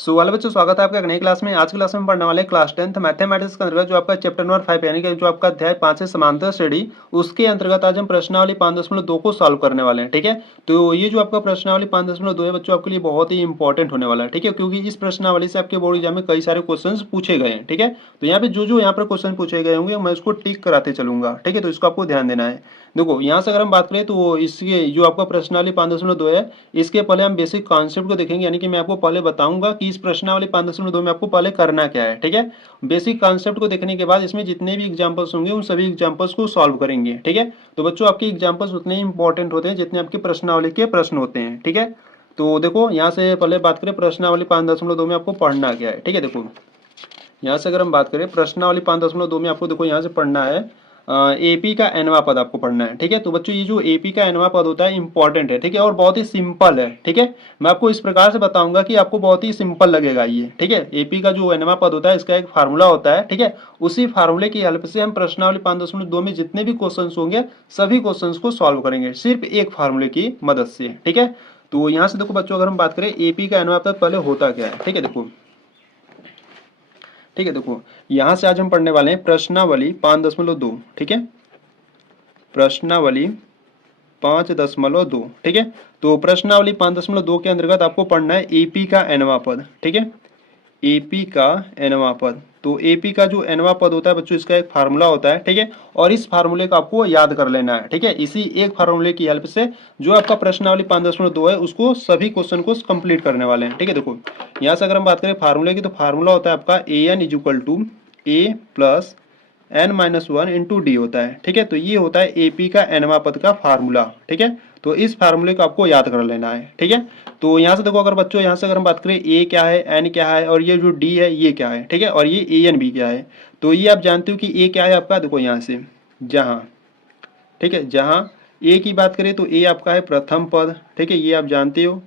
Hello बच्चों, स्वागत है आपका नई क्लास में। आज की क्लास में पढ़ने वाले क्लास 10th मैथमेटिक्स के अंतर्गत जो आपका चैप्टर नंबर 5 यानी कि जो आपका अध्याय 5 है समांतर श्रेणी, उसके अंतर्गत आज हम प्रश्नावली 5.2 को सॉल्व करने वाले हैं। ठीक है, तो ये जो आपका प्रश्नावली 5.2 है बच्चों, आपके लिए बहुत ही इंपॉर्टेंट होने वाला है। ठीक है, क्योंकि इस प्रश्नावली से आपके बोर्ड एग्जाम में कई सारे क्वेश्चन पूछे गए हैं। ठीक है, तो यहाँ पे जो यहाँ पर क्वेश्चन पूछे गए होंगे मैं उसको टिक कराते चलूंगा। ठीक है, तो इसको आपको ध्यान देना है। देखो यहाँ से अगर हम बात करें तो इसके जो आपका प्रश्नावली 5.2 है, इसके पहले हम बेसिक कॉन्सेप्ट को देखेंगे। यानी कि मैं आपको पहले बताऊंगा कि इस प्रश्नावली 5.2 में आपको पहले करना क्या है। ठीक है, बेसिक कॉन्सेप्ट को देखने के बाद इसमें जितने भी एग्जांपल्स होंगे उन सभी एग्जांपल्स को सॉल्व करेंगे। ठीक है, तो बच्चों आपके एग्जांपल्स उतने ही इंपॉर्टेंट होते हैं जितने आपकी प्रश्नावली के प्रश्न होते हैं। ठीक है, तो देखो यहाँ से पहले बात करें प्रश्नावली 5.2 में आपको पढ़ना क्या है। ठीक है, देखो यहाँ से अगर हम बात करें प्रश्नावली 5.2 में आपको देखो यहाँ से पढ़ना है एपी का एनवा पद आपको पढ़ना है। ठीक है, तो बच्चों ये जो एपी का एनवा पद होता है इंपॉर्टेंट है। ठीक है, और बहुत ही सिंपल है। ठीक है, मैं आपको इस प्रकार से बताऊंगा कि आपको बहुत ही सिंपल लगेगा ये। ठीक है, एपी का जो एनवा पद होता है इसका एक फार्मूला होता है। ठीक है, उसी फार्मूले की हेल्प से हम प्रश्नावली 5.2 में जितने भी क्वेश्चन होंगे सभी क्वेश्चन को सॉल्व करेंगे सिर्फ एक फार्मूले की मदद से। ठीक है, तो यहाँ से देखो बच्चों अगर हम बात करें एपी का एनवा पद पहले होता क्या है। ठीक है, देखो यहां से आज हम पढ़ने वाले हैं प्रश्नावली 5.2। ठीक है, प्रश्नावली 5.2। ठीक है, तो प्रश्नावली 5.2 के अंतर्गत आपको पढ़ना है एपी का एनवा पद। ठीक है, एपी का एनवा पद। तो एपी का जो एनवा पद होता है बच्चों इसका एक फार्मूला होता है। ठीक है, और इस फार्मूले को आपको याद कर लेना है। ठीक है, इसी एक फार्मूले की हेल्प से जो आपका प्रश्नावली 5.2 है उसको सभी क्वेश्चन को कंप्लीट करने वाले हैं। ठीक है, देखो यहाँ से अगर हम बात करें फार्मूले की तो फार्मूला होता है आपका A N is equal to A plus n-1 into D होता है। ठीक है, तो ये होता है एपी का एनवा पद का फार्मूला। ठीक है, तो इस फार्मूले को आपको याद कर लेना है। ठीक है, तो यहाँ से देखो अगर बच्चों यहाँ से अगर हम बात करें ए क्या है, एन क्या है और ये जो डी है ये क्या है। ठीक है, और ये ए एन बी क्या है। तो ये आप जानते हो कि ए क्या है आपका, देखो यहाँ से जहाँ, ठीक है, जहाँ ए की बात करें तो ए आपका है प्रथम पद। ठीक है, ये आप जानते हो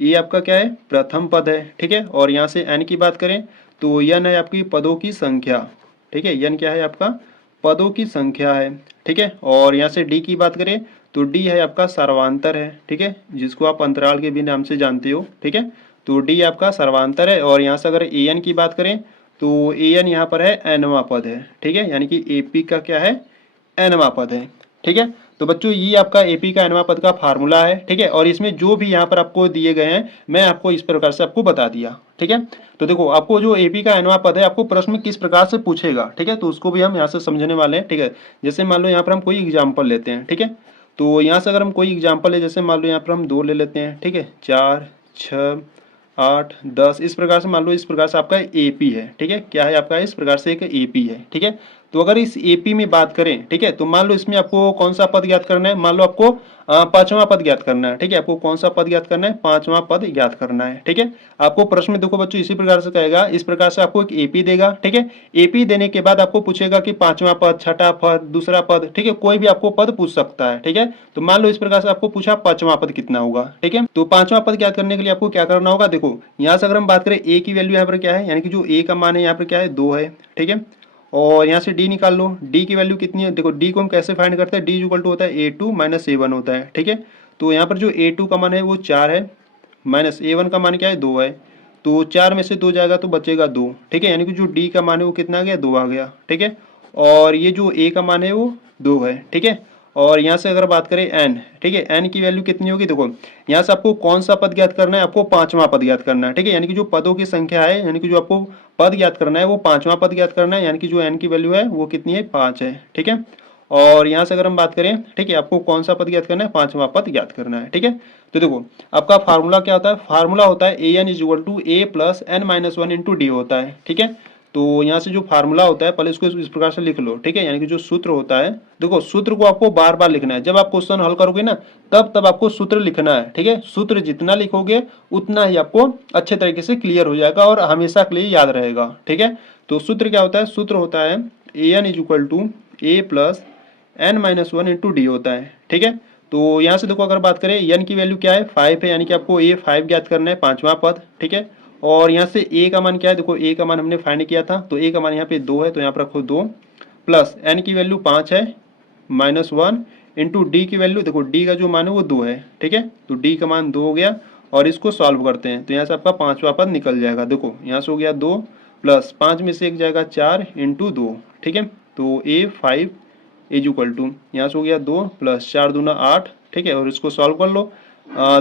ए आपका क्या है प्रथम पद है। ठीक है, और यहाँ से एन की बात करें तो एन है आपकी पदों की संख्या। ठीक है, एन क्या है आपका पदों की संख्या है। ठीक है, और यहाँ से डी की बात करें तो डी है आपका सर्वांतर है। ठीक है, जिसको आप अंतराल के भी नाम से जानते हो। ठीक है, तो डी आपका सर्वांतर है। और यहाँ से अगर ए एन की बात करें तो ए एन यहाँ पर है एनवा पद है। ठीक है, यानी कि एपी का क्या है एनवा पद है। ठीक है, तो बच्चों ये आपका एपी का एनवा पद का फार्मूला है। ठीक है, और इसमें जो भी यहाँ पर आपको दिए गए हैं मैं आपको इस प्रकार से आपको बता दिया। ठीक है, तो देखो आपको जो एपी का एनवा पद है आपको प्रश्न में किस प्रकार से पूछेगा। ठीक है, तो उसको भी हम यहाँ से समझने वाले हैं। ठीक है, जैसे मान लो यहाँ पर हम कोई एग्जाम्पल लेते हैं। ठीक है, तो यहाँ से अगर हम कोई एग्जाम्पल है जैसे मान लो यहाँ पर हम 2 ले लेते हैं। ठीक है, 4 6 8 10 इस प्रकार से मान लो इस प्रकार से आपका एपी है। ठीक है, क्या है आपका इस प्रकार से एक एपी है। ठीक है, तो अगर इस एपी में बात करें, ठीक है, तो मान लो इसमें आपको कौन सा पद ज्ञात करना है, मान लो आपको पांचवा पद ज्ञात करना है। ठीक है, आपको कौन सा पद ज्ञात करना है, पांचवा पद ज्ञात करना है। ठीक है, आपको प्रश्न में देखो बच्चों इसी प्रकार से कहेगा, इस प्रकार से आपको एक एपी देगा। ठीक है, एपी देने के बाद आपको पूछेगा कि पांचवा पद, छठा पद, दूसरा पद। ठीक है, कोई भी आपको पद पूछ सकता है। ठीक है, तो मान लो इस प्रकार से आपको पूछा पांचवा पद कितना होगा। ठीक है, तो पांचवा पद ज्ञात करने के लिए आपको क्या करना होगा, देखो यहाँ से अगर हम बात करें ए की वैल्यू यहाँ पर क्या है, यानी कि जो ए का मान है यहाँ पर क्या है 2 है। ठीक है, और यहाँ से डी निकाल लो, डी की वैल्यू कितनी है, देखो डी को हम कैसे फाइंड करते हैं, डी इक्वल टू होता है A2 माइनस A1 होता है। ठीक है, तो यहाँ पर जो A2 का मान है वो 4 है, माइनस A1 का मान क्या है 2 है। तो 4 में से 2 जाएगा तो बचेगा 2। ठीक है, यानी कि जो डी का मान है वो कितना आ गया 2 आ गया। ठीक है, और ये जो ए का मान है वो 2 है। ठीक है, और यहाँ से अगर बात करें एन, ठीक है, एन की वैल्यू कितनी होगी, देखो यहाँ से आपको कौन सा पद ज्ञात करना है, आपको पांचवा पद ज्ञात करना है। ठीक है, यानी कि जो पदों की संख्या है, यानी कि जो आपको पद ज्ञात करना है वो पांचवा पद ज्ञात करना है, यानी कि जो एन की वैल्यू है वो कितनी है 5 है। ठीक है, और यहाँ से अगर हम बात करें, ठीक है, आपको कौन सा पद ज्ञात करना है, पांचवा पद ज्ञात करना है। ठीक है, तो देखो आपका फार्मूला क्या होता है, फार्मूला होता है A N is equal to A plus n-1 into D होता है। ठीक है, तो यहाँ से जो फार्मूला होता है पहले इसको इस प्रकार से लिख लो। ठीक है, यानी कि जो सूत्र होता है, देखो सूत्र को आपको बार बार लिखना है। जब आप क्वेश्चन हल करोगे ना तब आपको सूत्र लिखना है। ठीक है, सूत्र जितना लिखोगे उतना ही आपको अच्छे तरीके से क्लियर हो जाएगा और हमेशा के लिए याद रहेगा। ठीक है, तो सूत्र क्या होता है, सूत्र होता है A N is equal to A plus n-1 into D होता है। ठीक है, तो यहाँ से देखो अगर बात करें एन की वैल्यू क्या है 5 है, यानी कि आपको ए 5 ज्ञात करना है पांचवा पद। ठीक है, और यहाँ से ए का मान क्या है, देखो ए का मान हमने फाइंड किया था तो ए का मान यहाँ पे 2 है, तो यहाँ पर रखो 2 प्लस एन की वैल्यू 5 है -1 इंटू डी की वैल्यू, देखो डी का जो मान है वो 2 है। ठीक है, तो डी का मान 2 हो गया और इसको सॉल्व करते हैं तो यहाँ से आपका पांचवा पद निकल जाएगा। देखो यहाँ से हो गया 2 प्लस 5 में से एक जाएगा 4 इंटू 2, ठीक है। तो A5 इज इक्वल टू यहाँ से हो गया 2 प्लस 4 दूना 8, ठीक है। और इसको सॉल्व कर लो,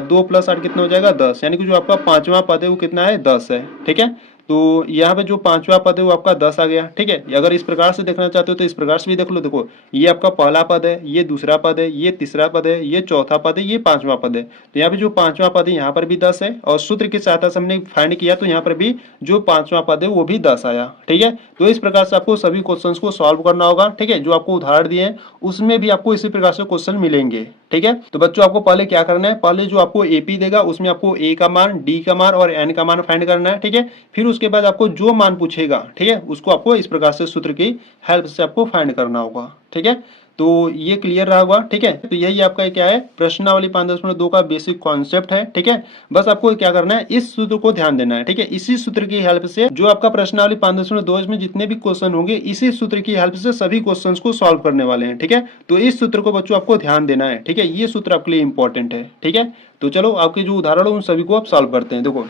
2 प्लस 8 कितना हो जाएगा 10, यानी कि जो आपका पांचवा पद है वो कितना है 10 है, ठीक है। तो यहाँ पे जो पांचवा पद है वो आपका 10 आ गया, ठीक है। अगर इस प्रकार से देखना चाहते हो तो इस प्रकार से भी देख लो। देखो ये आपका पहला पद है, ये दूसरा पद है, ये तीसरा पद है, ये चौथा पद है, ये पांचवा पद है। तो यहाँ पे जो पांचवा पद है यहाँ पर भी 10 है, और सूत्र की सहायता से हमने फाइंड किया तो यहाँ पर भी जो पांचवा पद है वो भी 10 आया, ठीक है। तो इस प्रकार से आपको सभी क्वेश्चन को सॉल्व करना होगा, ठीक है। जो आपको उदाहरण दिए हैं उसमें भी आपको इसी प्रकार से क्वेश्चन मिलेंगे, ठीक है। तो बच्चों आपको पहले क्या करना है, पहले जो आपको एपी देगा उसमें आपको ए का मान, डी का मान और एन का मान फाइंड करना है, ठीक है। फिर उसके बाद आपको जो मान पूछेगा, ठीक है, उसको आपको इस प्रकार से सूत्र की हेल्प से आपको फाइंड करना होगा, ठीक है। तो ये क्लियर रहा होगा, ठीक है। तो यही आपका क्या है, प्रश्नावली 5.2 का बेसिक कॉन्सेप्ट है, ठीक है। बस आपको क्या करना है, इस सूत्र को ध्यान देना है, ठीक है। इसी सूत्र की हेल्प से जो आपका प्रश्नावली 5.2 में जितने भी क्वेश्चन होंगे इसी सूत्र की हेल्प से सभी क्वेश्चन को सॉल्व करने वाले हैं, ठीक है। तो इस सूत्र को बच्चों आपको ध्यान देना है, ठीक है। ये सूत्र आपके लिए इंपॉर्टेंट है, ठीक है। तो चलो आपके जो उदाहरण है उन सभी को आप सॉल्व करते हैं। देखो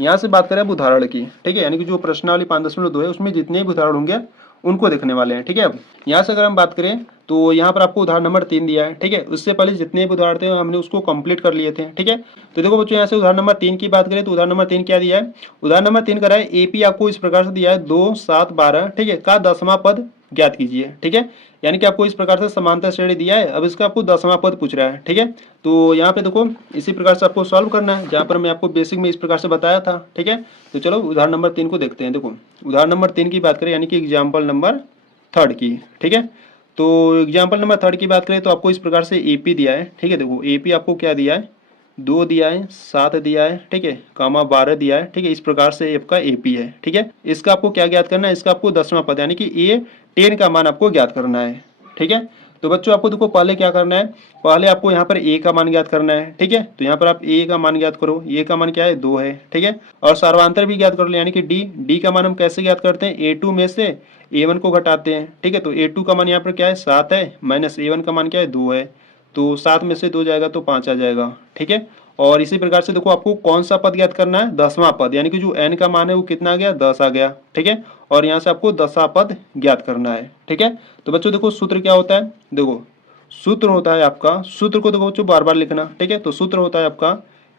यहाँ से बात करें अब उदाहरण की, ठीक है, यानी कि जो प्रश्नावली 5.2 है उसमें जितने भी उदाहरण होंगे उनको देखने वाले हैं, ठीक है। अब यहाँ से अगर हम बात करें तो यहाँ पर आपको उदाहरण नंबर 3 दिया है, ठीक है। उससे पहले जितने भी उदाहरण थे हमने उसको कंप्लीट कर लिए थे, ठीक है। तो देखो बच्चों यहाँ से उदाहरण नंबर 3 की बात करें तो उदाहरण नंबर 3 क्या दिया है, उदाहरण नंबर 3 करा है एपी आपको इस प्रकार से दिया है 2, 7, 12, ठीक है, का 10वां पद ज्ञात कीजिए, ठीक है। यानी कि आपको इस प्रकार से समांतर श्रेणी दिया है, अब इसका आपको 10वां पद पूछ रहा है, ठीक है। तो यहाँ पे देखो इसी प्रकार से आपको सॉल्व करना है, जहाँ पर मैं आपको बेसिक में इस प्रकार से बताया था, ठीक है। तो चलो उदाहरण नंबर 3 को देखते हैं। देखो उदाहरण नंबर 3 की बात करें यानी कि एग्जाम्पल नंबर 3 की, ठीक है। तो एग्जाम्पल नंबर 3 की बात करें तो आपको इस प्रकार से एपी दिया है, ठीक है। देखो एपी आपको क्या दिया है, 2 दिया है, 7 दिया है, ठीक है, कामा 12 दिया है, ठीक है। इस प्रकार से आपका एपी है, ठीक है। इसका आपको क्या ज्ञात करना है, इसका आपको 10वां पद यानी कि ए 10 का मान आपको ज्ञात करना है, ठीक है। तो बच्चों आपको देखो पहले क्या करना है, पहले आपको यहाँ पर ए का मान ज्ञात करना है, ठीक है। तो यहाँ पर आप ए का मान ज्ञात करो, ए का मान क्या है 2 है, ठीक है। और सर्वांतर भी ज्ञात कर लो यानी कि डी का मान हम कैसे ज्ञात करते हैं, A2 में से A1 को घटाते हैं, ठीक है। तो A2 का मान यहाँ पर क्या है 7 है, माइनस A1 का मान क्या है 2 है, तो 7 में से 2 जाएगा तो 5 आ जाएगा, ठीक है। और इसी प्रकार से देखो आपको कौन सा पद ज्ञात करना है, 10वां पद, यानी कि जो n का मान है वो कितना आ गया 10 आ गया, ठीक है। और यहाँ से आपको 10वां पद ज्ञात करना है, ठीक है। तो बच्चों देखो सूत्र क्या होता है, देखो सूत्र होता है आपका, सूत्र को देखो बच्चों बार बार लिखना, ठीक है। तो सूत्र होता है आपका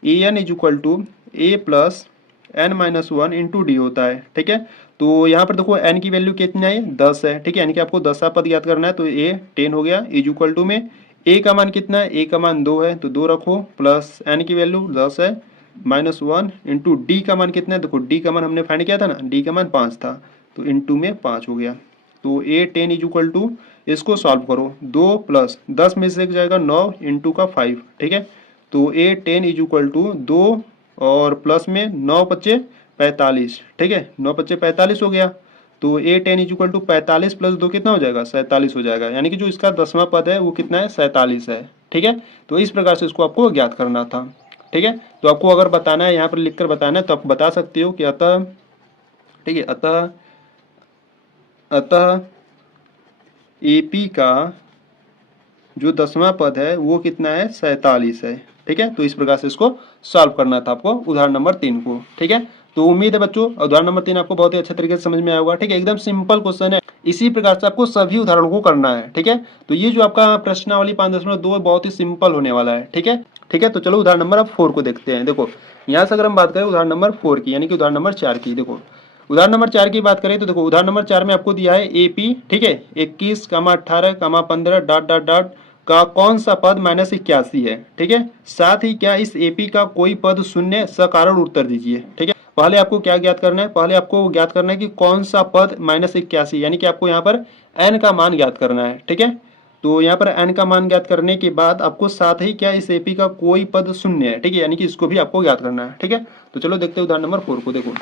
an is equal to A plus n minus 1 into D होता है, ठीक है। तो यहाँ पर देखो n की वैल्यू कितना है 10 है, ठीक है, यानी कि आपको 10वां पद ज्ञात करना है। तो a 10 हो गया, इज इक्वल टू में a का मान कितना है, a का मान 2 है तो 2 रखो, प्लस n की वैल्यू 10 है, माइनस 1 इंटू डी का मान कितना है, देखो डी का मान हमने फाइंड किया था ना, डी का मान 5 था तो इंटू में 5 हो गया। तो a 10 इज इक्वल टू, इसको सॉल्व करो, 2 प्लस 10 में से एक जाएगा 9 इंटू का 5, ठीक है। तो a 10 इज इक्वल टू 2 और प्लस में 9 बच्चे 45, ठीक है, 9 बच्चे 45 हो गया। तो a 10 is equal to 45 plus 2 कितना हो जाएगा 47 हो जाएगा, यानी कि जो इसका 10वां पद है वो कितना है 47 है, ठीक है। तो इस प्रकार से इसको आपको ज्ञात करना था, ठीक है। तो आपको अगर बताना है यहाँ पर लिखकर बताना है तो आप बता सकते हो कि अतः, ठीक है, अतः एपी का जो 10वां पद है वो कितना है 47 है, ठीक है। तो इस प्रकार से इसको सॉल्व करना था आपको उदाहरण नंबर 3 को, ठीक है। तो उम्मीद है बच्चों उदाहरण नंबर 3 आपको बहुत ही अच्छे तरीके से समझ में आया होगा, ठीक है। एकदम सिंपल क्वेश्चन है, इसी प्रकार से आपको सभी उदाहरणों को करना है, ठीक है। तो ये जो आपका प्रश्नावली 5.2 बहुत ही सिंपल होने वाला है, ठीक है, ठीक है। तो चलो उदाहरण नंबर अब 4 को देखते हैं। देखो यहाँ से अगर हम बात करें उदाहरण नंबर 4 की यानी कि उदाहरण नंबर 4 की, देखो उदाहरण नंबर 4 की बात करें तो देखो उदाहरण नंबर 4 में आपको दिया है एपी, ठीक है, 21, 18, 15 डॉट डॉट डॉट का कौन सा पद -81 है, ठीक है। साथ ही क्या इस एपी का कोई पद शून्य, सकारण उत्तर दीजिए, ठीक है। पहले आपको क्या ज्ञात करना है, पहले आपको ज्ञात करना है कि कौन सा पद -81, यानी कि आपको यहाँ पर n का मान ज्ञात करना है, ठीक है। तो यहाँ पर n का मान ज्ञात करने के बाद आपको साथ ही क्या इस एपी का कोई पद शून्य है, ठीक है, यानी कि इसको भी आपको ज्ञात करना है, ठीक है। तो चलो देखते हैं उदाहरण नंबर 4 को। देखो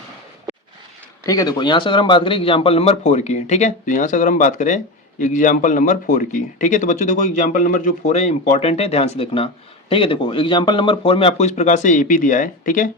ठीक है, देखो यहाँ से अगर हम बात करें एग्जाम्पल नंबर 4 की, ठीक है, तो यहाँ से अगर हम बात करें एग्जाम्पल नंबर 4 की, ठीक है। तो बच्चों देखो एग्जाम्पल नंबर जो 4 है इंपॉर्टेंट है, ध्यान से देखना, ठीक है। देखो एग्जाम्पल नंबर 4 में आपको इस प्रकार से एपी दिया है, ठीक है,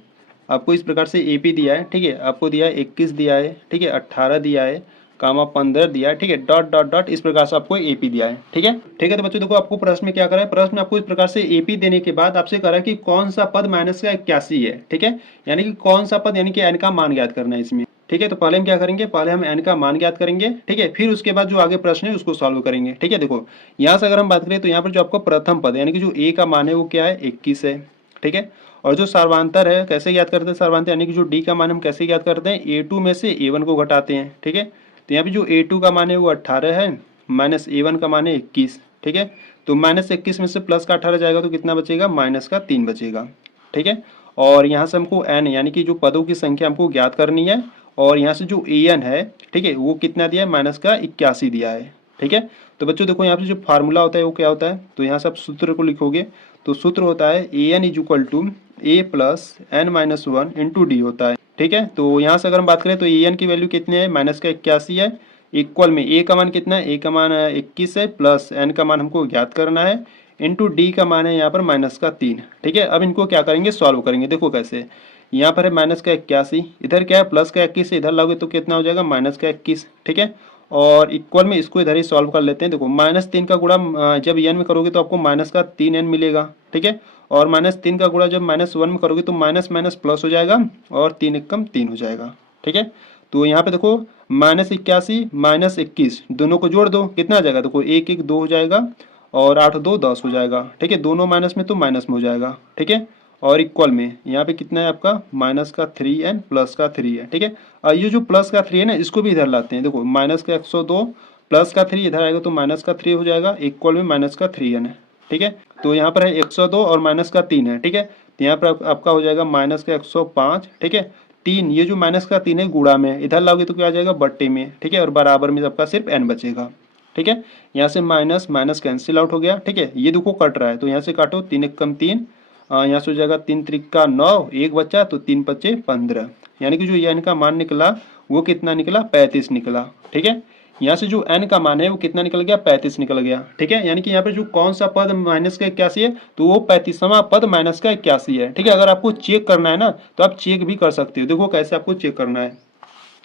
आपको इस प्रकार से एपी दिया है, ठीक है, आपको दिया है 21 दिया है, ठीक है, 18 दिया है, कामा 15 दिया है, ठीक है, डॉट डॉट डॉट इस प्रकार से आपको एपी दिया है। ठीक है, ठीक है। तो बच्चों देखो आपको प्रश्न में क्या करा है, प्रश्न में आपको इस प्रकार से एपी देने के बाद आपसे करा है कि कौन सा पद माइनस का 81 है। ठीक है, यानी कि कौन सा पद, यानी कि एन का मान ज्ञात करना है इसमें। ठीक है, तो पहले हम क्या करेंगे, पहले हम एन का मान ज्ञात करेंगे। ठीक है, फिर उसके बाद जो आगे प्रश्न है उसको सॉल्व करेंगे। ठीक है, देखो यहाँ से अगर हम बात करें तो यहाँ पर जो आपको प्रथम पद यानी कि जो ए का मान है वो क्या है, 21 है। ठीक है, और जो सर्वांतर है कैसे ज्ञात करते हैं, सर्वांतर यानी कि जो डी का मान हम कैसे ज्ञात करते हैं, A2 में से A1 को घटाते हैं। ठीक है, तो यहाँ पे जो A2 का मान है वो 18 है, माइनस A1 का मान है 21। ठीक है, तो माइनस 21 में से प्लस का 18 जाएगा तो कितना बचेगा, माइनस का 3 बचेगा। ठीक है, और यहाँ से हमको एन यानी कि जो पदों की संख्या हमको ज्ञात करनी है, और यहाँ से जो एन है, ठीक है, वो कितना दिया है, माइनस का 81 दिया है। ठीक है, तो बच्चों देखो यहाँ पे जो फार्मूला होता है वो क्या होता है, तो यहाँ से आप सूत्र को लिखोगे तो सूत्र होता है A N is equal to A plus N minus 1 into D होता है। ठीक है, तो यहाँ से अगर हम बात करें तो ए एन की वैल्यू कितनी है, माइनस का 81 है, इक्वल में ए का मान कितना है, ए का मान 21 है, प्लस एन का मान हमको ज्ञात करना है, इंटू डी का मान है यहाँ पर माइनस का 3। ठीक है, अब इनको क्या करेंगे, सॉल्व करेंगे। देखो कैसे, यहाँ पर है माइनस का 81, इधर क्या है प्लस का 21 इधर लाओगे तो कितना हो जाएगा, माइनस का 21। ठीक है, और इक्वल में इसको इधर ही सॉल्व कर लेते हैं। देखो -3 का गुणा जब एन में करोगे तो आपको माइनस का 3n मिलेगा। ठीक है, और -3 का गुणा जब -1 में करोगे तो माइनस माइनस प्लस हो जाएगा, और 3 एकम 3 हो जाएगा। ठीक है, तो यहाँ पे देखो -81 -21 दोनों को जोड़ दो, कितना आ जाएगा, देखो 1 1 2 हो जाएगा, और 8 2 10 हो जाएगा। ठीक है, दोनों माइनस में तो माइनस में हो जाएगा। ठीक है, और इक्वल में यहाँ पे कितना है आपका, माइनस का 3n प्लस का 3 है। ठीक है, और ये जो प्लस का 3 है ना, इसको भी इधर लाते हैं। देखो माइनस का 102 प्लस का 3 इधर आएगा तो माइनस का 3 हो जाएगा, इक्वल में माइनस का 3n है। ठीक है, तो यहाँ पर है 102 और माइनस का 3 है। ठीक है, तो यहाँ पर आपका हो जाएगा माइनस का 105। ठीक है, 3 ये जो माइनस का 3 है गुणा में, इधर लाओगे तो क्या आ जाएगा, बट्टे में। ठीक है, और बराबर में आपका सिर्फ n बचेगा। ठीक है, यहाँ से माइनस माइनस कैंसिल आउट हो गया। ठीक है, ये देखो कट रहा है तो यहाँ से काटो, 3 एकम 3, यहाँ से हो जाएगा 3 त्रिका 9, एक बचा तो 3 पच्चे 15, यानी कि जो ये n का मान निकला वो कितना निकला, 35 निकला। ठीक है, यहाँ से जो n का मान है वो कितना निकल गया, 35 निकल गया। ठीक है, यानी कि यहाँ पे जो कौन सा पद माइनस का 81 है, तो वो 35वां पद माइनस का 81 है। ठीक है, अगर आपको चेक करना है ना तो आप चेक भी कर सकते हो। देखो कैसे आपको चेक करना है,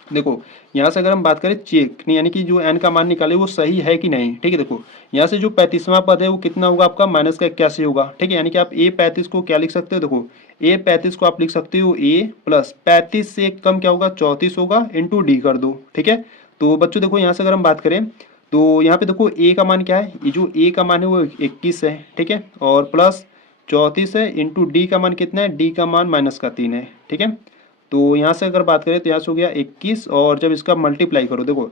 देखो यहाँ से अगर हम बात करें चेक, यानी कि जो n का मान निकाले वो सही है कि नहीं। ठीक है, देखो यहाँ से जो 35वां पद है वो कितना होगा आपका, माइनस का 81 होगा। ठीक है, यानी कि आप a35 को क्या लिख सकते हो, देखो a35 को आप लिख सकते हो a प्लस 35 से कम क्या होगा, 34 होगा, इंटू डी कर दो। ठीक है, तो बच्चों देखो यहाँ से अगर हम बात करें तो यहाँ पे देखो a का मान क्या है, ये जो a का मान है वो 21 है। ठीक है, और प्लस 34 है, इंटू डी का मान कितना है, डी का मान माइनस का 3 है। ठीक है, तो यहाँ से अगर बात करें तो यहाँ से हो गया 21, और जब इसका मल्टीप्लाई करो, देखो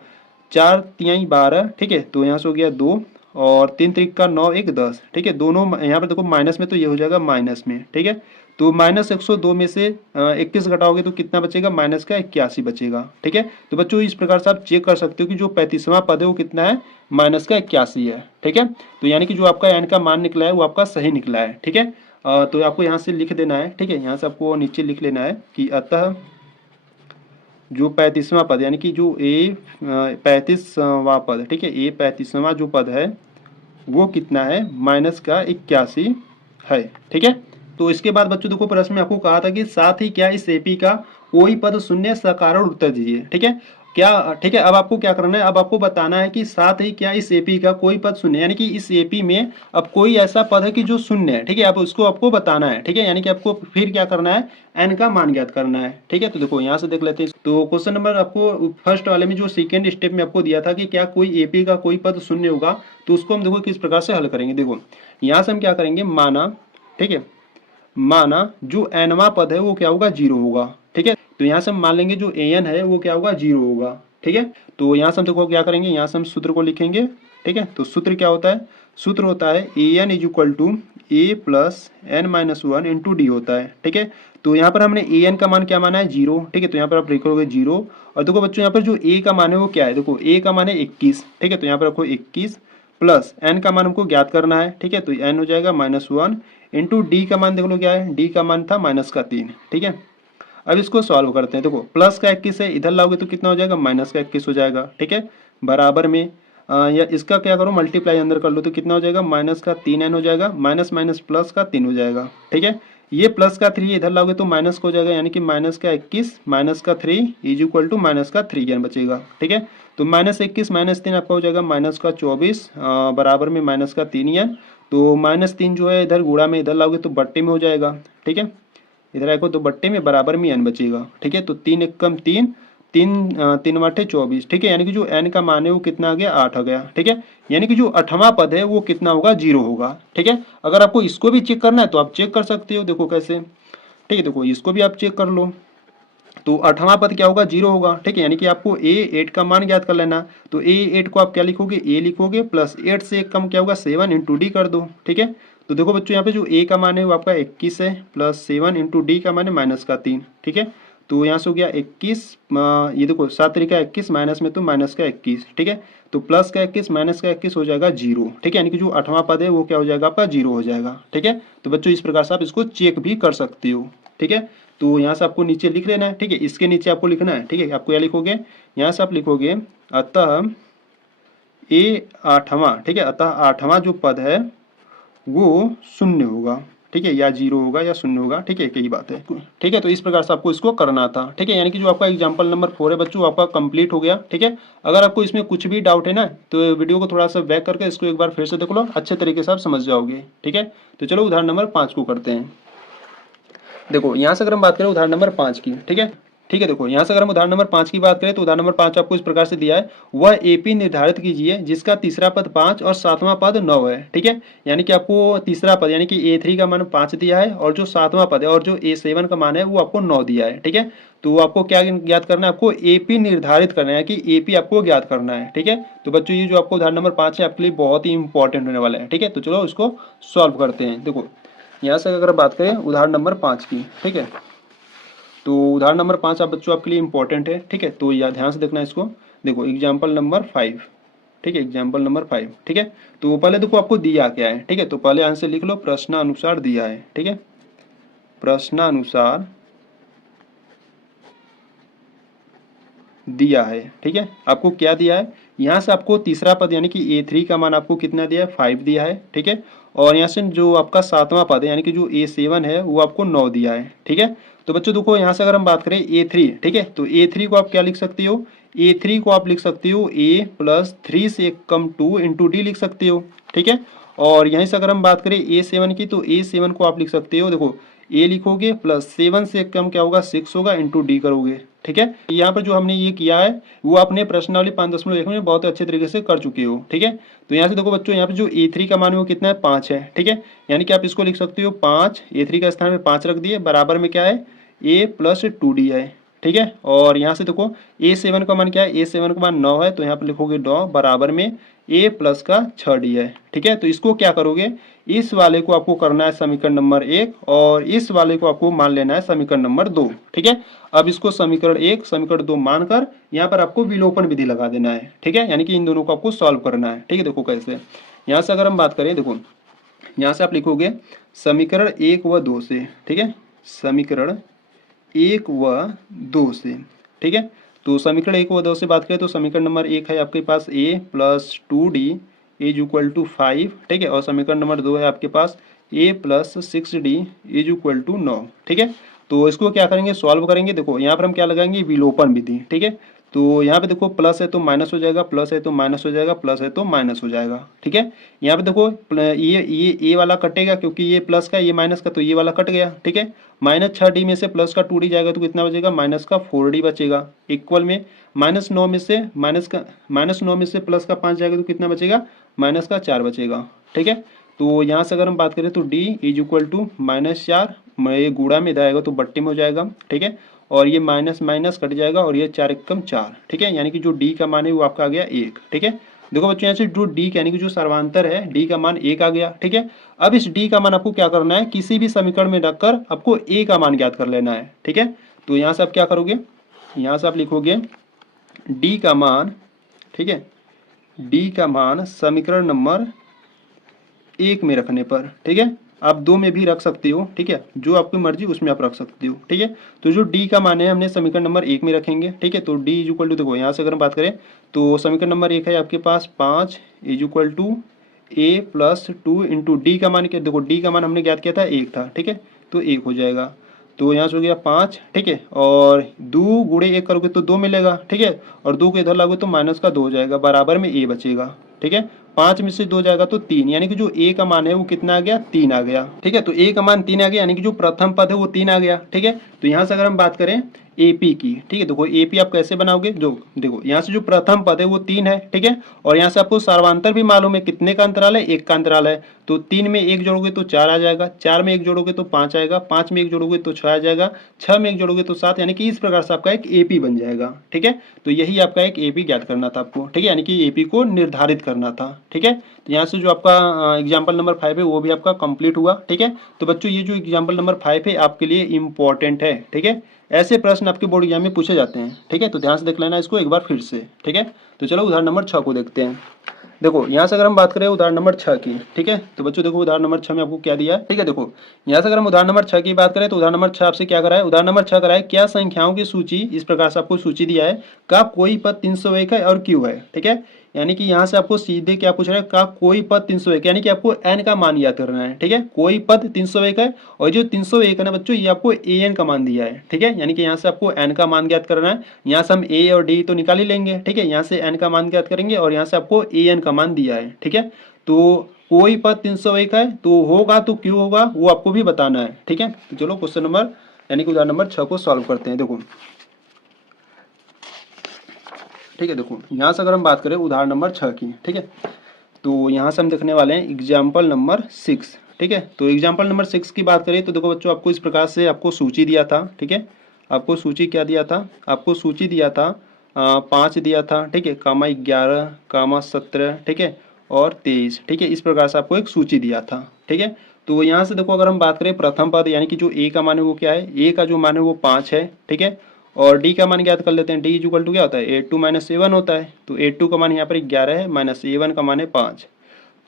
4 तिहाई 12। ठीक है, तो यहाँ से हो गया 2, और 3 त्रिका 9 1 10। ठीक है, दोनों यहाँ पर देखो माइनस में तो ये हो जाएगा माइनस में। ठीक है, तो -102 में से 21 घटाओगे तो कितना बचेगा, माइनस का 81 बचेगा। ठीक है, तो बच्चों इस प्रकार से आप चेक कर सकते हो कि जो 35वां पद है वो कितना है, माइनस का 81 है। ठीक है, तो यानी कि जो आपका n का मान निकला है वो आपका सही निकला है। ठीक है, तो आपको यहाँ से लिख देना है। ठीक है, यहाँ से आपको नीचे लिख लेना है कि अतः जो 35वां पद यानी कि जो ए 35वां पद, ठीक है, ए 35वां जो पद है वो कितना है, माइनस का 81 है। ठीक है, तो इसके बाद बच्चों देखो प्रश्न में आपको कहा था कि साथ ही क्या इस एपी का कोई पद शून्य, सकारण उत्तर दीजिए। ठीक है, क्या, ठीक है, अब आपको क्या करना है, अब आपको बताना है कि साथ ही क्या इस एपी का कोई पद शून्य, यानी कि इस एपी में अब कोई ऐसा पद है कि जो शून्य है। ठीक है, अब उसको आपको बताना है। ठीक है, यानी कि आपको फिर क्या करना है, एन का मान ज्ञात करना है। ठीक है, तो देखो यहाँ से देख लेते हैं। तो क्वेश्चन नंबर आपको फर्स्ट वाले में जो सेकेंड स्टेप में आपको दिया था कि क्या कोई एपी का कोई पद शून्य होगा, तो उसको हम देखो किस प्रकार से हल करेंगे। देखो यहाँ से हम क्या करेंगे, माना, ठीक है, माना जो एनवा पद है वो क्या होगा, 0 होगा। ठीक है, तो यहाँ से हम मान लेंगे जो एन है वो क्या होगा, 0 होगा। ठीक है, तो यहाँ से हम देखो क्या करेंगे, यहाँ से हम सूत्र को लिखेंगे। ठीक है, तो सूत्र क्या होता है, सूत्र होता है A N is equal to A plus N minus 1 into D होता है। ठीक है, तो यहाँ पर हमने ए एन का मान क्या माना है, 0। ठीक है, तो यहाँ पर आप लिखोगे 0, और देखो बच्चों यहाँ पर जो ए का मान है वो क्या है, देखो ए का मान है 21। ठीक है, तो यहाँ पर रखो 21 प्लस एन का मान हमको ज्ञात करना है। ठीक है, तो एन हो जाएगा -1 इंटू डी का मान देख लो क्या है, डी का मान था -3। ठीक है, अब इसको सॉल्व करते हैं। देखो प्लस का 21 है, इधर लाओगे तो कितना हो जाएगा, माइनस का 21 हो जाएगा। ठीक है, बराबर में या इसका क्या करो, मल्टीप्लाई अंदर कर लो तो कितना हो जाएगा, माइनस का 3n हो जाएगा, माइनस माइनस प्लस का 3 हो जाएगा। ठीक है, ये प्लस का 3 इधर लाओगे तो माइनस का हो जाएगा, यानी कि माइनस का 21 माइनस का 3 इज इक्वल टू माइनस का 3 यानी बचेगा। ठीक है, तो -21 -3 आपका हो जाएगा माइनस का 24 बराबर में माइनस का 3 यान। तो -3 जो है इधर गुणा में इधर लाओगे तो बट्टे में हो जाएगा। ठीक है, इधर आएगा तो बट्टे में बराबर में n बचेगा। ठीक है, तो 3 एकम 3 3 वाटे 24। ठीक है, यानी कि जो n का मान है वो कितना आ गया 8 आ गया। ठीक है, यानी कि जो 8वां पद है वो कितना होगा 0 होगा। ठीक है, अगर आपको इसको भी चेक करना है तो आप चेक कर सकते हो, देखो कैसे। ठीक है, देखो इसको भी आप चेक कर लो, तो 8वां पद क्या होगा 0 होगा। ठीक है, यानी कि आपको a8 का मान ज्ञात कर लेना। तो a8 को आप क्या लिखोगे, a लिखोगे प्लस 8 से एक कम क्या होगा 7 इंटू डी कर दो। ठीक है, तो देखो बच्चों यहाँ पे जो a का मान है वो आपका 21 है प्लस 7 इंटू डी का मान है माइनस का 3। ठीक है, तो यहाँ से हो गया 21, ये देखो 7 तरीका 21 माइनस में तो माइनस का 21। ठीक है, तो प्लस का 21 माइनस का 21 हो जाएगा 0। ठीक है, यानी कि जो 8वां पद है वो क्या हो जाएगा आपका 0 हो जाएगा। ठीक है, तो बच्चों इस प्रकार से आप इसको चेक भी कर सकते हो। ठीक है, तो यहाँ से आपको नीचे लिख लेना है। ठीक है, इसके नीचे आपको लिखना है। ठीक है, आपको क्या लिखोगे, यहाँ से आप लिखोगे अतः ए 8वां। ठीक है, अतः 8वां जो पद है वो 0 होगा। ठीक है, या 0 होगा या 0 होगा। ठीक है, एक ही बात है। ठीक है, तो इस प्रकार से आपको इसको करना था। ठीक है, यानी कि जो आपका एग्जाम्पल नंबर 4 है बच्चों आपका कंप्लीट हो गया। ठीक है, अगर आपको इसमें कुछ भी डाउट है ना तो वीडियो को थोड़ा सा बैक करके इसको एक बार फिर से देख लो, अच्छे तरीके से आप समझ जाओगे। ठीक है, तो चलो उदाहरण नंबर 5 को करते हैं। देखो यहाँ से अगर हम बात करें उदाहरण नंबर 5 की। ठीक है, ठीक है, देखो यहाँ से अगर हम उदाहरण नंबर 5 की बात करें तो उदाहरण नंबर 5 आपको इस प्रकार से दिया है, वह एपी निर्धारित कीजिए जिसका तीसरा पद 5 और 7वां पद 9 है। ठीक है, यानी कि आपको तीसरा पद यानी कि A3 का मान 5 दिया है और जो 7वां पद है और जो A7 का मान है वो आपको 9 दिया है। ठीक है, तो आपको क्या ज्ञात करना है, आपको एपी निर्धारित करना है कि एपी आपको ज्ञात करना है। ठीक है, तो बच्चों ये जो आपको उदाहरण नंबर 5 है आपके लिए बहुत ही इंपॉर्टेंट होने वाला है। ठीक है, तो चलो इसको सॉल्व करते हैं। देखो यहाँ से अगर बात करें उदाहरण नंबर 5 की। ठीक है, तो उदाहरण नंबर 5 आप बच्चों आपके लिए इंपॉर्टेंट है। ठीक है, तो या ध्यान से देखना इसको। देखो एग्जाम्पल नंबर 5। ठीक है, एग्जाम्पल नंबर 5। ठीक है, तो पहले देखो आपको दिया क्या है। ठीक है, तो पहले आंसर लिख लो, प्रश्नानुसार दिया है। ठीक है, प्रश्नानुसार दिया है। ठीक है, आपको क्या दिया है, यहाँ से आपको तीसरा पद यानी कि A3 का मान आपको कितना दिया है 5 दिया है। ठीक है, और यहाँ से जो आपका 7वां पद है यानी कि जो A7 है वो आपको 9 दिया है। ठीक है, तो बच्चों देखो यहाँ से अगर हम बात करें A3। ठीक है, तो A3 को आप क्या लिख सकते हो, A3 को आप लिख सकते हो A प्लस 3 से एक कम 2 इंटू डी लिख सकते हो। ठीक है, और यहीं से अगर हम बात करें A7 की तो A7 को आप लिख सकते हो, देखो A लिखोगे प्लस 7 से एक कम क्या होगा 6 होगा इंटू डी करोगे। ठीक है, यहाँ पर जो हमने ये किया है वो अपने प्रश्नावली 5.1 में बहुत अच्छे तरीके से कर चुके हो। ठीक है, तो यहाँ से देखो बच्चों यहाँ पे जो A3 का मान है वो कितना है 5 है। ठीक है, यानी कि आप इसको लिख सकते हो 5, A3 का स्थान में 5 रख दिए, बराबर में क्या है A प्लस 2D है। ठीक है, और यहाँ से देखो A7 का मान क्या है, A7 का मान 9 है, तो यहाँ पर लिखोगे 9 बराबर में A प्लस का 6D है। ठीक है, तो इसको क्या करोगे, इस वाले को आपको करना है समीकरण नंबर 1 और इस वाले को आपको मान लेना है समीकरण नंबर 2। ठीक है, अब इसको समीकरण 1 समीकरण 2 मानकर यहाँ पर आपको विलोपन विधि लगा देना है। ठीक है, यानी कि इन दोनों को आपको सॉल्व करना है। ठीक है, देखो कैसे, यहाँ से अगर हम बात करें, देखो यहाँ से आप लिखोगे समीकरण 1 व 2 से। ठीक है, समीकरण 1 व 2 से। ठीक है, तो समीकरण 1 व 2 से बात करें तो समीकरण नंबर 1 है आपके पास A plus 2D is equal to 5। ठीक है, और समीकरण नंबर 2 है आपके पास A plus 6D is equal to 9। ठीक है, तो इसको क्या करेंगे, सॉल्व करेंगे। देखो यहाँ पर हम क्या लगाएंगे, विलोपन विधि। ठीक है, तो यहाँ पे देखो प्लस है तो माइनस हो जाएगा, प्लस है तो माइनस हो जाएगा, प्लस है तो माइनस हो जाएगा। ठीक है, यहाँ पे देखो ये वाला कटेगा क्योंकि ये प्लस का ये माइनस का, तो ये वाला कट गया। ठीक है, -6D में से प्लस का 2D जाएगा तो कितना बचेगा, माइनस का 4D बचेगा। इक्वल में -9 में से -9 में से प्लस का 5 जाएगा तो कितना बचेगा, माइनस का 4 बचेगा। ठीक है, तो यहाँ से अगर हम बात करें तो D इज इक्वल टू -4, ये गुणा में इधर आएगा तो बट्टे में हो जाएगा। ठीक है, और ये माइनस माइनस कट जाएगा और ये 4 एकम 4। ठीक है, यानी कि जो D का मान है वो आपका आ गया 1। ठीक है, देखो बच्चों यहाँ से जो D यानी कि जो सर्वांतर है D का मान 1 आ गया। ठीक है, अब इस D का मान आपको क्या करना है, किसी भी समीकरण में रखकर आपको A का मान ज्ञात कर लेना है। ठीक है, तो यहाँ से आप क्या करोगे, यहाँ से आप लिखोगे D का मान। ठीक है, D का मान समीकरण नंबर 1 में रखने पर। ठीक है, आप 2 में भी रख सकते हो। ठीक है, जो आपकी मर्जी उसमें आप रख सकते हो। ठीक है, तो जो D का मान है हमने समीकरण नंबर 1 में रखेंगे। ठीक है, तो D इज इक्वल टू, देखो यहाँ से अगर हम बात करें तो समीकरण नंबर 1 है आपके पास 5 is equal to A plus 2 into D का मान क्या, देखो D का मान हमने ज्ञात किया था 1 था। ठीक है, तो 1 हो जाएगा। तो यहाँ से हो गया 5, ठीक है, और 2 गुणे 1 करोगे तो 2 मिलेगा, ठीक है, और 2 को इधर लागोगे तो माइनस का 2 हो जाएगा, बराबर में ए बचेगा, ठीक है। 5 में से 2 जाएगा तो 3, यानी कि जो ए का मान है वो कितना आ गया, 3 आ गया, ठीक है। तो ए का मान 3 आ गया, यानी कि जो प्रथम पद है वो 3 आ गया, ठीक है। तो यहाँ से अगर हम बात करें एपी की, ठीक है, देखो एपी आप कैसे बनाओगे, जो देखो यहाँ से जो प्रथम पद है वो 3 है, ठीक है, और यहाँ से आपको सर्वांतर भी मालूम है, कितने का अंतराल है, 1 का अंतराल है। तो 3 में 1 जोड़ोगे तो 4 आ जाएगा, 4 में 1 जोड़ोगे तो 5 आएगा, 5 में 1 जोड़ोगे तो 6 आ जाएगा, 6 में 1 जोड़ोगे तो 7, यानी कि इस प्रकार से आपका एक एपी बन जाएगा, ठीक है। तो यही आपका एक एपी ज्ञात करना था आपको, ठीक है, यानी कि एपी को निर्धारित करना था, ठीक है। तो यहाँ से जो आपका एग्जाम्पल नंबर 5 है वो भी आपका कंप्लीट हुआ, ठीक है। तो बच्चों ये जो एग्जाम्पल नंबर 5 है आपके लिए इंपॉर्टेंट है, ठीक है। ऐसे प्रश्न आपके बोर्ड एग्जाम में पूछे जाते हैं, ठीक है। तो ध्यान से देख लेना इसको एक बार फिर से, ठीक है। तो चलो उदाहरण नंबर 6 को देखते हैं। देखो यहाँ से अगर हम बात करें उदाहरण नंबर 6 की, ठीक है, तो बच्चों देखो उदाहरण नंबर 6 में आपको क्या दिया है, ठीक है। देखो यहाँ से अगर हम उदाहरण नंबर 6 की बात करें तो उदाहरण नंबर 6 आपसे क्या करा है, उदाहरण नंबर 6 करा है क्या संख्याओं की सूची, इस प्रकार से आपको सूची दिया है, का कोई पद 301 है और क्यों है, ठीक है। यानी कि यहाँ से आपको सीधे क्या पूछ रहा है, का कोई पद 301, यानी कि आपको n का मान याद करना है, ठीक है। कोई पद 301 है, और जो 301 है ना बच्चों, ये आपको an का मान दिया है, ठीक है। यानी कि यहाँ से आपको n का मान ज्ञात करना है। यहाँ से हम a और d तो निकाल ही लेंगे, ठीक है, यहाँ से n का मान ज्ञात करेंगे, और यहाँ से आपको an का मान दिया है, ठीक है। तो कोई पद 301 है, तो होगा तो क्यों होगा वो आपको भी बताना है, ठीक है। तो चलो क्वेश्चन नंबर यानी कि उदाहरण नंबर 6 को सॉल्व करते हैं। देखो ठीक है, देखो यहाँ से अगर हम बात करें उदाहरण नंबर 6 की, ठीक है, तो यहाँ से हम देखने वाले हैं एग्जाम्पल नंबर 6, ठीक है। तो एग्जाम्पल नंबर 6 की बात करें तो देखो बच्चों आपको इस प्रकार से आपको सूची दिया था, ठीक है। आपको सूची क्या दिया था, आपको सूची दिया था 5 दिया था, ठीक है, कामा 11, कामा 17, ठीक है, और 23, ठीक है, इस प्रकार से आपको एक सूची दिया था, ठीक है। तो यहाँ से देखो अगर हम बात करें प्रथम पद यानी कि जो ए का मान है वो क्या है, ए का जो मान है वो 5 है, ठीक है, और डी का मान ज्ञात कर लेते हैं। डी इज इक्वल टू क्या होता है, ए टू माइनस ए वन होता है। तो ए टू का मान यहाँ पर 11 है, माइनस ए वन का मान है 5।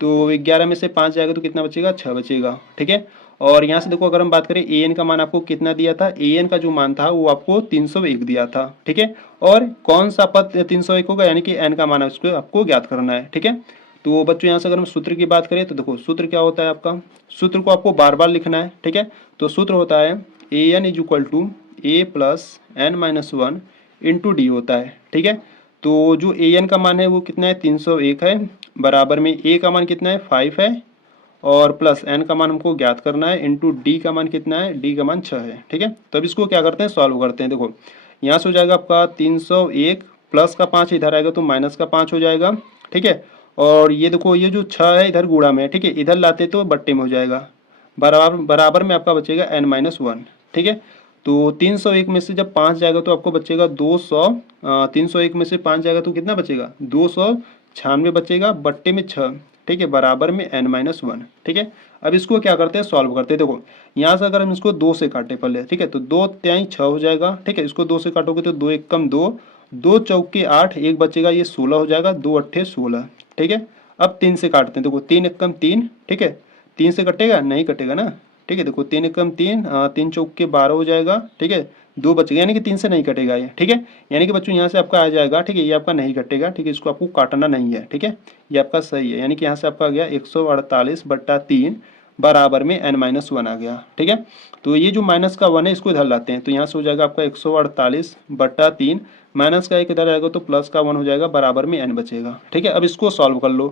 तो 11 में से 5 जाएगा तो कितना बचेगा, 6 बचेगा, ठीक है। और यहाँ से देखो अगर हम बात करें ए एन का मान आपको कितना दिया था, ए एन का जो मान था वो आपको 301 दिया था, ठीक है। और कौन सा पद 301 होगा, यानी कि एन का मान है उसको आपको ज्ञात करना है, ठीक है। तो बच्चों यहाँ से अगर हम सूत्र की बात करें तो देखो सूत्र क्या होता है आपका, सूत्र को आपको बार बार लिखना है, ठीक है। तो सूत्र होता है A N is equal to A plus N minus one into D होता है, ठीक है। तो जो ए एन का मान है वो कितना है, 301 है, बराबर में ए का मान कितना है, 5 है, और प्लस एन का मान हमको ज्ञात करना है, इंटू डी का मान कितना है, डी का मान 6 है, ठीक है। तो अब इसको क्या करते हैं, सॉल्व करते हैं। देखो यहाँ से हो जाएगा आपका 301 प्लस का 5 इधर आएगा तो माइनस का 5 हो जाएगा, ठीक है। और ये देखो ये जो 6 है इधर गुणा में है, ठीक है, इधर लाते तो बट्टे में हो जाएगा, बराबर बराबर में आपका बचेगा एन माइनस वन, ठीक है। तो 301 में से जब 5 जाएगा तो आपको बचेगा 200, 301 में से 5 जाएगा तो कितना बचेगा, 296 बचेगा, बट्टे में 6, ठीक है, बराबर में n माइनस वन, ठीक है। अब इसको क्या करते हैं, सॉल्व करते हैं। देखो यहाँ से अगर हम इसको 2 से काटे पहले, ठीक है, तो 2 त्याई 6 हो जाएगा, ठीक है। इसको 2 से काटोगे तो 2 एक कम 2, 2 चौके 8, एक बचेगा, ये 16 हो जाएगा, 2 अट्ठे 16, ठीक है। अब 3 से काटते हैं, देखो 3 एक कम 3, ठीक है, 3 से कटेगा नहीं, कटेगा ना, ठीक है। देखो 3 एक कम 3, 3 चौके 12 हो जाएगा, ठीक है, 2 बचेगा, यानी कि 3 से नहीं कटेगा ये, ठीक है। यानी कि बच्चों यहाँ से आपका आ जाएगा, ठीक है, ये आपका नहीं कटेगा, ठीक है, इसको आपको काटना नहीं है, ठीक है, ये आपका सही है। यानी कि यहाँ से आपका आ गया 148/3 बराबर में n माइनस वन आ गया, ठीक है। तो ये जो माइनस का 1 है इसको इधर लाते हैं, तो यहाँ से हो जाएगा आपका 148/3, माइनस का 1 इधर आएगा तो प्लस का 1 हो जाएगा, बराबर में n बचेगा, ठीक है। अब इसको सॉल्व कर लो।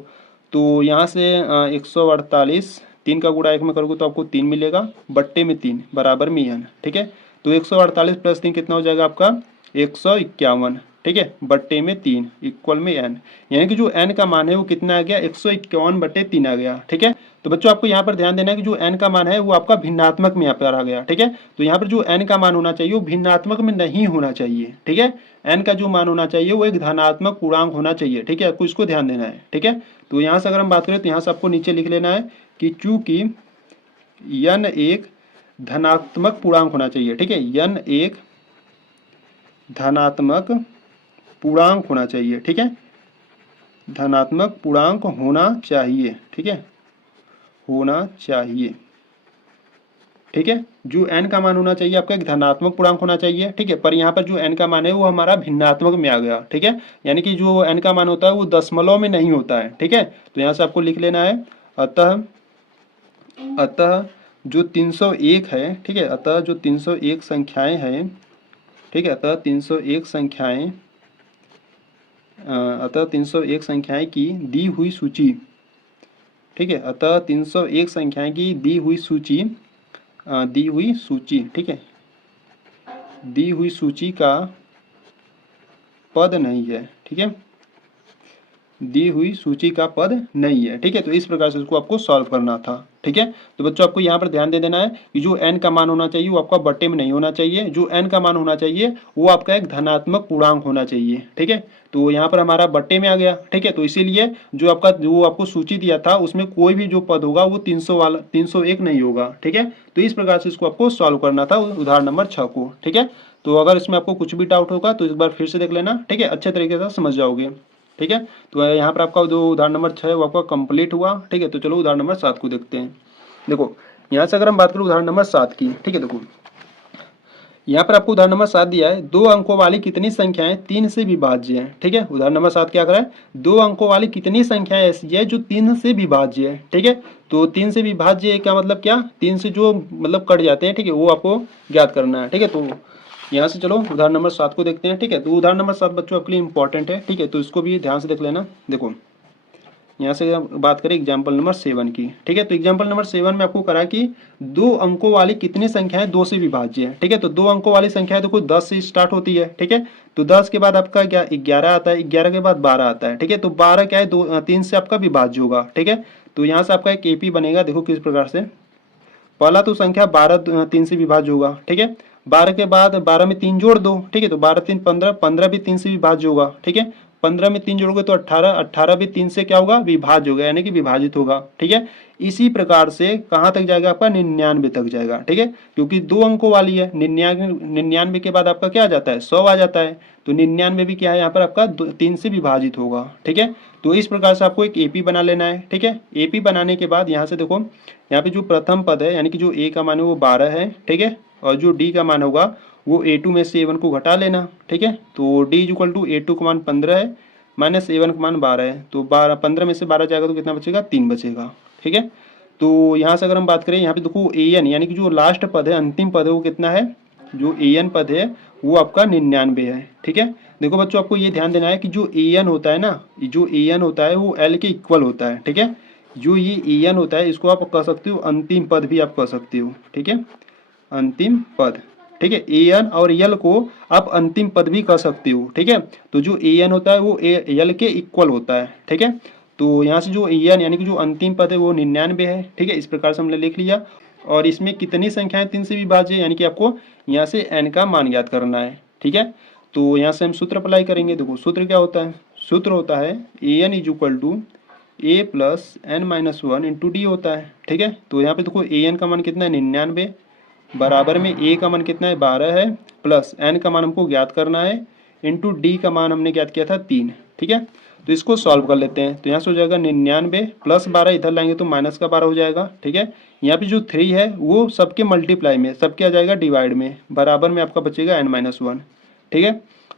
तो यहाँ से 148, 3 का गुणा 1 में करोगे तो आपको 3 मिलेगा, बट्टे में 3 बराबर में n, ठीक है। तो 148 प्लस 3 कितना हो जाएगा आपका 151, ठीक है, बट्टे में 3 इक्वल में n, यानी कि जो n का मान है वो कितना आ गया, 151/3 आ गया, ठीक है। तो बच्चों आपको यहाँ पर ध्यान देना है कि जो n का मान है वो आपका भिन्नात्मक में यहाँ पर आ गया, ठीक है। तो यहाँ पर जो n का मान होना चाहिए वो भिन्नात्मक में नहीं होना चाहिए, ठीक है। n का जो मान होना चाहिए वो एक धनात्मक पूर्णांक होना चाहिए, ठीक है, आपको इसको ध्यान देना है, ठीक है। तो यहाँ से अगर हम बात करें तो यहाँ से आपको नीचे लिख लेना है कि चूंकि n एक धनात्मक पूर्णांक होना चाहिए, ठीक है, n एक धनात्मक पूर्णांक होना चाहिए, ठीक है, धनात्मक पूर्णांक होना चाहिए, ठीक है, होना चाहिए, ठीक है। जो n का मान होना चाहिए आपका एक धनात्मक पूर्णांक होना चाहिए, ठीक है, पर यहाँ पर जो n का मान है वो हमारा भिन्नात्मक में आ गया, ठीक है। यानी कि जो n का मान होता है वो दशमलव में नहीं होता है, ठीक है। तो यहाँ से आपको लिख लेना है अतः जो 301 है, ठीक है, अतः जो 301 संख्याएं हैं, ठीक है, अतः 301 संख्याएं अतः 301 संख्याएं की दी हुई सूची, ठीक है, अतः 301 संख्याएं की दी हुई सूची ठीक है, दी हुई सूची का पद नहीं है, ठीक है, दी हुई सूची का पद नहीं है, ठीक है। तो इस प्रकार से इसको आपको सॉल्व करना था, ठीक है। तो बच्चों आपको यहाँ पर ध्यान दे देना है कि जो n का मान होना चाहिए वो आपका बट्टे में नहीं होना चाहिए, जो n का मान होना चाहिए वो आपका एक धनात्मक पूर्णांक होना चाहिए, ठीक है। तो यहाँ पर हमारा बट्टे में आ गया, ठीक है। तो इसीलिए जो आपको सूची दिया था उसमें कोई भी जो पद होगा वो 301 नहीं होगा, ठीक है। तो इस प्रकार से इसको आपको सॉल्व करना था उदाहरण नंबर 6 को, ठीक है। तो अगर इसमें आपको कुछ भी डाउट होगा तो एक बार फिर से देख लेना, ठीक है, अच्छे तरीके से समझ जाओगे, ठीक है। तो यहाँ पर आपका जो उदाहरण नंबर 6 है वो आपका कंप्लीट हुआ, ठीक है। तो चलो उदाहरण नंबर 7 को देखते हैं। देखो यहाँ से अगर हम बात करें उदाहरण नंबर 7 की, ठीक है, देखो यहाँ पर आपको उदाहरण नंबर 7 दिया है, 2 अंकों वाली कितनी संख्याएं 3 से विभाज्य है, ठीक है। उदाहरण नंबर 7 क्या कर रहा है, 2 अंकों वाली कितनी संख्याएं ऐसी है जो 3 से विभाज्य है, ठीक है। तो 3 से विभाज्य का मतलब क्या, 3 से जो मतलब कट जाते हैं, ठीक है, वो आपको ज्ञात करना है, ठीक है। तो यहाँ से चलो उदाहरण नंबर 7 को देखते हैं, ठीक है। तो उदाहरण नंबर 7 बच्चों आपके लिए इंपॉर्टेंट है, ठीक है। तो इसको भी ध्यान से देख लेना। देखो यहाँ से बात करें एग्जाम्पल नंबर 7 की, ठीक है। तो एग्जाम्पल नंबर 7 में आपको करा कि 2 अंकों वाली कितनी संख्याएं 2 से विभाज्य है, ठीक है। तो 2 अंकों वाली संख्या देखो 10 से स्टार्ट होती है, ठीक है। तो 10 के बाद आपका क्या 11 आता है, 11 के बाद 12 आता है, ठीक है। तो 12 क्या है 3 से आपका विभाज्य होगा, ठीक है। तो यहाँ से आपका एक एपी बनेगा, देखो किस प्रकार से। पहला तो संख्या 12 3 से विभाज्य होगा, ठीक है। 12 के बाद 12 में 3 जोड़ दो, ठीक है। तो 12 3 15, 15 भी 3 से विभाज्य होगा, ठीक है। 15 में 3 जोड़ोगे तो 18, 18 भी 3 से क्या होगा विभाज्य होगा, यानी कि विभाजित होगा, ठीक है। इसी प्रकार से कहाँ तक जाएगा आपका 99 तक जाएगा, ठीक है। क्योंकि 2 अंकों वाली है, 99 के बाद आपका क्या आ जाता है 100 आ जाता है। तो 99 भी क्या है यहाँ पर आपका 3 से विभाजित होगा, ठीक है। तो इस प्रकार से आपको एक एपी बना लेना है, ठीक है। एपी बनाने के बाद यहाँ से देखो यहाँ पे जो प्रथम पद है यानी कि जो ए का मान है वो 12 है, ठीक है। और जो डी का मान होगा वो A2 में से A1 को घटा लेना, ठीक है। तो D इक्वल टू A2 का मान 15 है माइनस A1 का मान 12 है। तो 15 में से 12 जाएगा तो कितना बचेगा 3 बचेगा, ठीक है। तो यहाँ से अगर हम बात करें यहाँ पे देखो AN यानी कि जो लास्ट पद है अंतिम पद है वो कितना है, जो AN पद है वो आपका 99 है, ठीक है। देखो बच्चों आपको ये ध्यान देना है कि जो AN होता है ना, जो AN होता है वो L के इक्वल होता है, ठीक है। जो ये AN होता है इसको आप कह सकते हो अंतिम पद भी आप कह सकते हो, ठीक है, अंतिम पद, ठीक है। AN और L को आप अंतिम पद भी कह सकते हो, ठीक है। तो जो AN होता है वो L के इक्वल होता है, ठीक है। तो यहाँ से जो AN यानी कि जो अंतिम पद है वो 99 है, ठीक है। इस प्रकार से हमने लिख लिया। और इसमें कितनी संख्याएं 3 से विभाज्य यानी कि आपको यहाँ से n का मान ज्ञात करना है, ठीक है। तो यहाँ से हम सूत्र अप्लाई करेंगे। देखो सूत्र क्या होता है, सूत्र होता है AN is equal to A plus n-1 into D होता है, ठीक है। तो यहाँ पे देखो AN का मान कितना है 99 बराबर में A का मान कितना है 12 है प्लस n का मान हमको ज्ञात करना है इंटू डी का मान हमने ज्ञात किया था 3, ठीक है। तो इसको सॉल्व कर लेते हैं। तो यहाँ से हो जाएगा 99 प्लस 12 इधर लाएंगे तो माइनस का 12 हो जाएगा, ठीक है। यहाँ पे जो 3 है वो सबके मल्टीप्लाई में सबके आ जाएगा डिवाइड में, बराबर में आपका बचेगा n-1, ठीक है।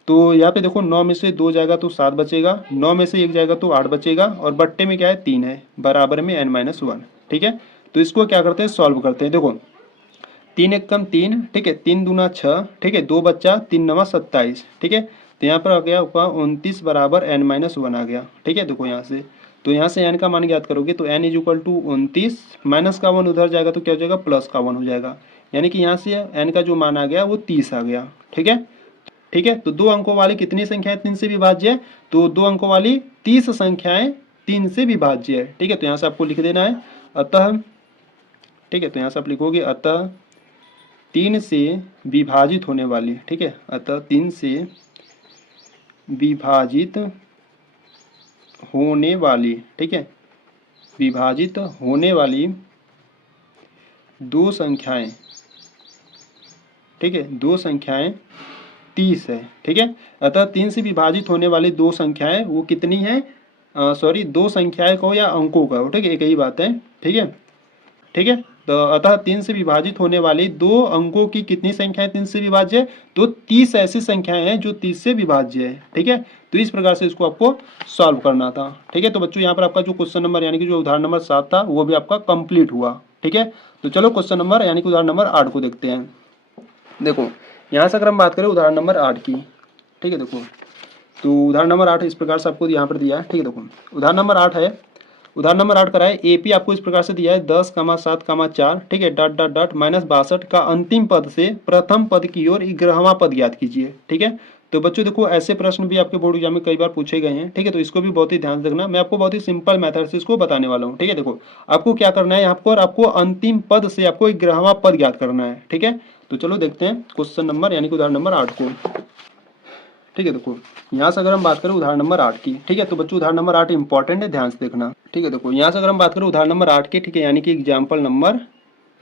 तो यहाँ पे देखो 9 में से 2 जाएगा तो 7 बचेगा, 9 में से 1 जाएगा तो 8 बचेगा और बट्टे में क्या है 3 है बराबर में n-1, ठीक है। तो इसको क्या करते हैं सॉल्व करते हैं। देखो 3 एक कम 3, ठीक है, 3 दूना 6, ठीक है, 2 बच्चा 3 नवा 27, ठीक है। तो यहाँ पर आ गया आपका 29 बराबर n-1 आ गया, ठीक है। देखो यहाँ से तो यहाँ से n का मान ज्ञात करोगे तो n is equal to 29 minus का 1 उधर जाएगा तो क्या हो जाएगा प्लस का 1 हो जाएगा, यानी कि यहाँ से n का जो मान आ गया वो 30 आ गया, ठीक है, ठीक है। तो 2 अंकों वाली कितनी संख्याएं 3 से विभाज्य है, तो 2 अंकों वाली 30 संख्याएं 3 से विभाज्य है, ठीक है। तो यहाँ से आपको लिख देना है अतः, ठीक है। तो यहाँ से आप लिखोगे अतः 3 से विभाजित होने वाली, ठीक है, अतः 3 से विभाजित होने वाली, ठीक है, विभाजित होने वाली 2 संख्याएं, ठीक है, 2 संख्याएं 30 है, ठीक है। अतः 3 से विभाजित होने वाली 2 संख्याएं वो कितनी है, सॉरी 2 संख्याएं कहो या अंकों का हो, ठीक है, एक ही बात है, ठीक है, ठीक है। तो अतः 3 से विभाजित होने वाली 2 अंकों की कितनी संख्याएं 3 से विभाज्य है, तो 30 ऐसी संख्याएं हैं जो 30 से विभाज्य है, ठीक है। तो इस प्रकार से इसको आपको सॉल्व करना था, ठीक है। तो बच्चों यहाँ पर आपका जो क्वेश्चन नंबर यानी कि जो उदाहरण नंबर 7 था वो भी आपका कंप्लीट हुआ, ठीक है। तो चलो क्वेश्चन नंबर यानी कि उदाहरण नंबर 8 को देखते हैं। देखो यहाँ से अगर हम बात करें उदाहरण नंबर 8 की, ठीक है, देखो तो उदाहरण नंबर 8 इस प्रकार से आपको यहाँ पर दिया है, ठीक है। देखो उदाहरण नंबर 8 है, उदाहरण नंबर 8 करा है एपी आपको इस प्रकार से दिया है 10,7,4, ठीक है, डॉट डॉट डॉट -62 का अंतिम पद से प्रथम पद की ओर 11वां पद ज्ञात कीजिए, ठीक है। तो बच्चों देखो ऐसे प्रश्न भी आपके बोर्ड एग्जाम में कई बार पूछे गए हैं, ठीक है। तो इसको भी बहुत ही ध्यान से देखना, मैं आपको बहुत ही सिंपल मेथड से इसको बताने वाला हूँ, ठीक है। देखो आपको क्या करना है यहाँ पर, आपको अंतिम पद से आपको 11वां पद ज्ञात करना है, ठीक है। तो चलो देखते हैं क्वेश्चन नंबर यानी कि उदाहरण नंबर 8 को, ठीक है। देखो यहाँ से अगर हम बात करें उदाहरण नंबर 8 की, ठीक है, तो बच्चों उदाहरण नंबर 8 इंपॉर्टेंट है, ध्यान से देखना, ठीक है। देखो यहाँ से अगर हम बात करें उदाहरण नंबर 8 की, ठीक है, यानी कि एग्जाम्पल नंबर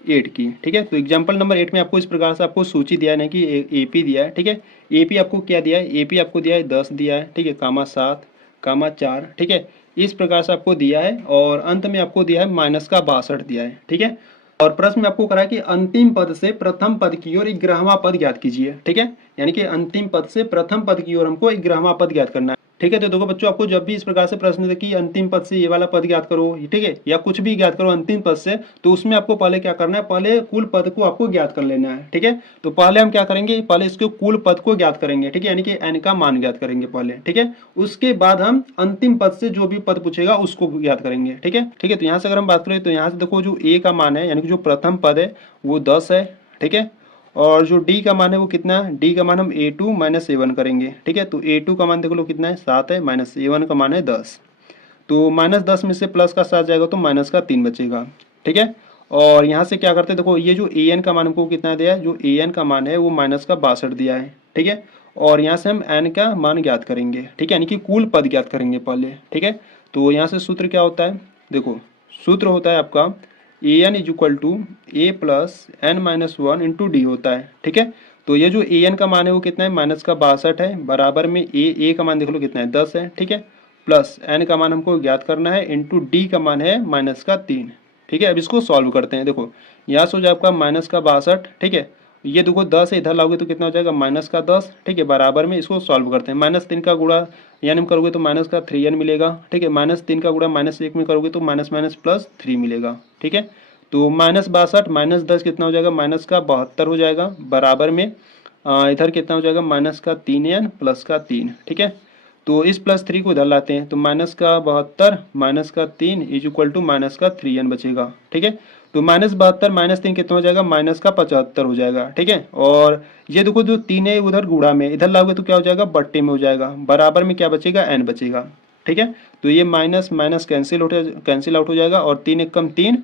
8 की, ठीक है। तो एग्जाम्पल नंबर 8 में आपको इस प्रकार से आपको सूची दिया है कि एपी दिया है, ठीक है। एपी आपको क्या दिया है, एपी आपको दिया है 10 दिया है, ठीक है, -7, -4, ठीक है, इस प्रकार से आपको दिया है। और अंत में आपको दिया है -62 दिया है, ठीक है। और प्रश्न में आपको करा है कि अंतिम पद से प्रथम पद की ओर 11वां पद ज्ञात कीजिए, ठीक है। यानी कि अंतिम पद से प्रथम पद की ओर हमको 11वां पद ज्ञात करना है, ठीक है। तो देखो बच्चों आपको जब भी इस प्रकार से प्रश्न दे कि अंतिम पद से ये वाला पद ज्ञात करो, ठीक है, या कुछ भी ज्ञात करो अंतिम पद से, तो उसमें आपको पहले क्या करना है, पहले कुल पद को आपको ज्ञात कर लेना है, ठीक है। तो पहले हम क्या करेंगे, पहले इसके कुल पद को ज्ञात करेंगे, ठीक है, यानी कि n का मान ज्ञात करेंगे पहले, ठीक है। उसके बाद हम अंतिम पद से जो भी पद पूछेगा उसको ज्ञात करेंगे, ठीक है, ठीक है। तो यहाँ से अगर हम बात करें तो यहाँ से देखो जो a का मान है यानी कि जो प्रथम पद है वो 10 है, ठीक है। और जो d का मान है वो कितना है, d का मान हम a2 - a1 करेंगे, ठीक है। तो a2 का मान देख लो कितना है 7 है, -a1 का मान है 10। तो -10 में से प्लस का 7 जाएगा तो माइनस का 3 बचेगा, ठीक है। और यहाँ से क्या करते हैं, देखो ये जो an का मान हमको कितना दिया है, जो an का मान है वो -62 दिया है, ठीक है। और यहाँ से हम n का मान ज्ञात करेंगे, ठीक है, यानी कि कुल पद ज्ञात करेंगे पहले, ठीक है। तो यहाँ से सूत्र क्या होता है, देखो सूत्र होता है आपका an = a + n-1 × d होता है, ठीक है। तो ये जो an का मान है वो कितना है, -62 है, बराबर में a का मान देख लो कितना है 10 है, ठीक है, प्लस n का मान हमको ज्ञात करना है इंटू d का मान है -3, ठीक है। अब इसको सॉल्व करते हैं, देखो यहाँ से हो जाए आपका -62, ठीक है, ये देखो 10 है, इधर लाओगे तो कितना हो जाएगा -10, ठीक है, बराबर में इसको सॉल्व करते हैं। -3 का गुणा यानी करोगे तो -3n मिलेगा, ठीक है, -3 का गुणा -1 में करोगे तो +3 मिलेगा, ठीक है। तो -62 -10 कितना हो जाएगा, -72 हो जाएगा, बराबर में इधर कितना हो जाएगा -3n + 3, ठीक है। तो इस +3 को इधर लाते हैं तो -72 -3 = -3n बचेगा, ठीक है। तो -72 -3 कितना हो जाएगा, -75 हो जाएगा, ठीक है। और ये देखो जो 3 है उधर गुणा में, इधर लाओगे तो क्या हो जाएगा, बट्टे में हो जाएगा, बराबर में क्या बचेगा, n बचेगा, ठीक है। तो ये माइनस माइनस कैंसिल आउट हो जाएगा और 3 × 3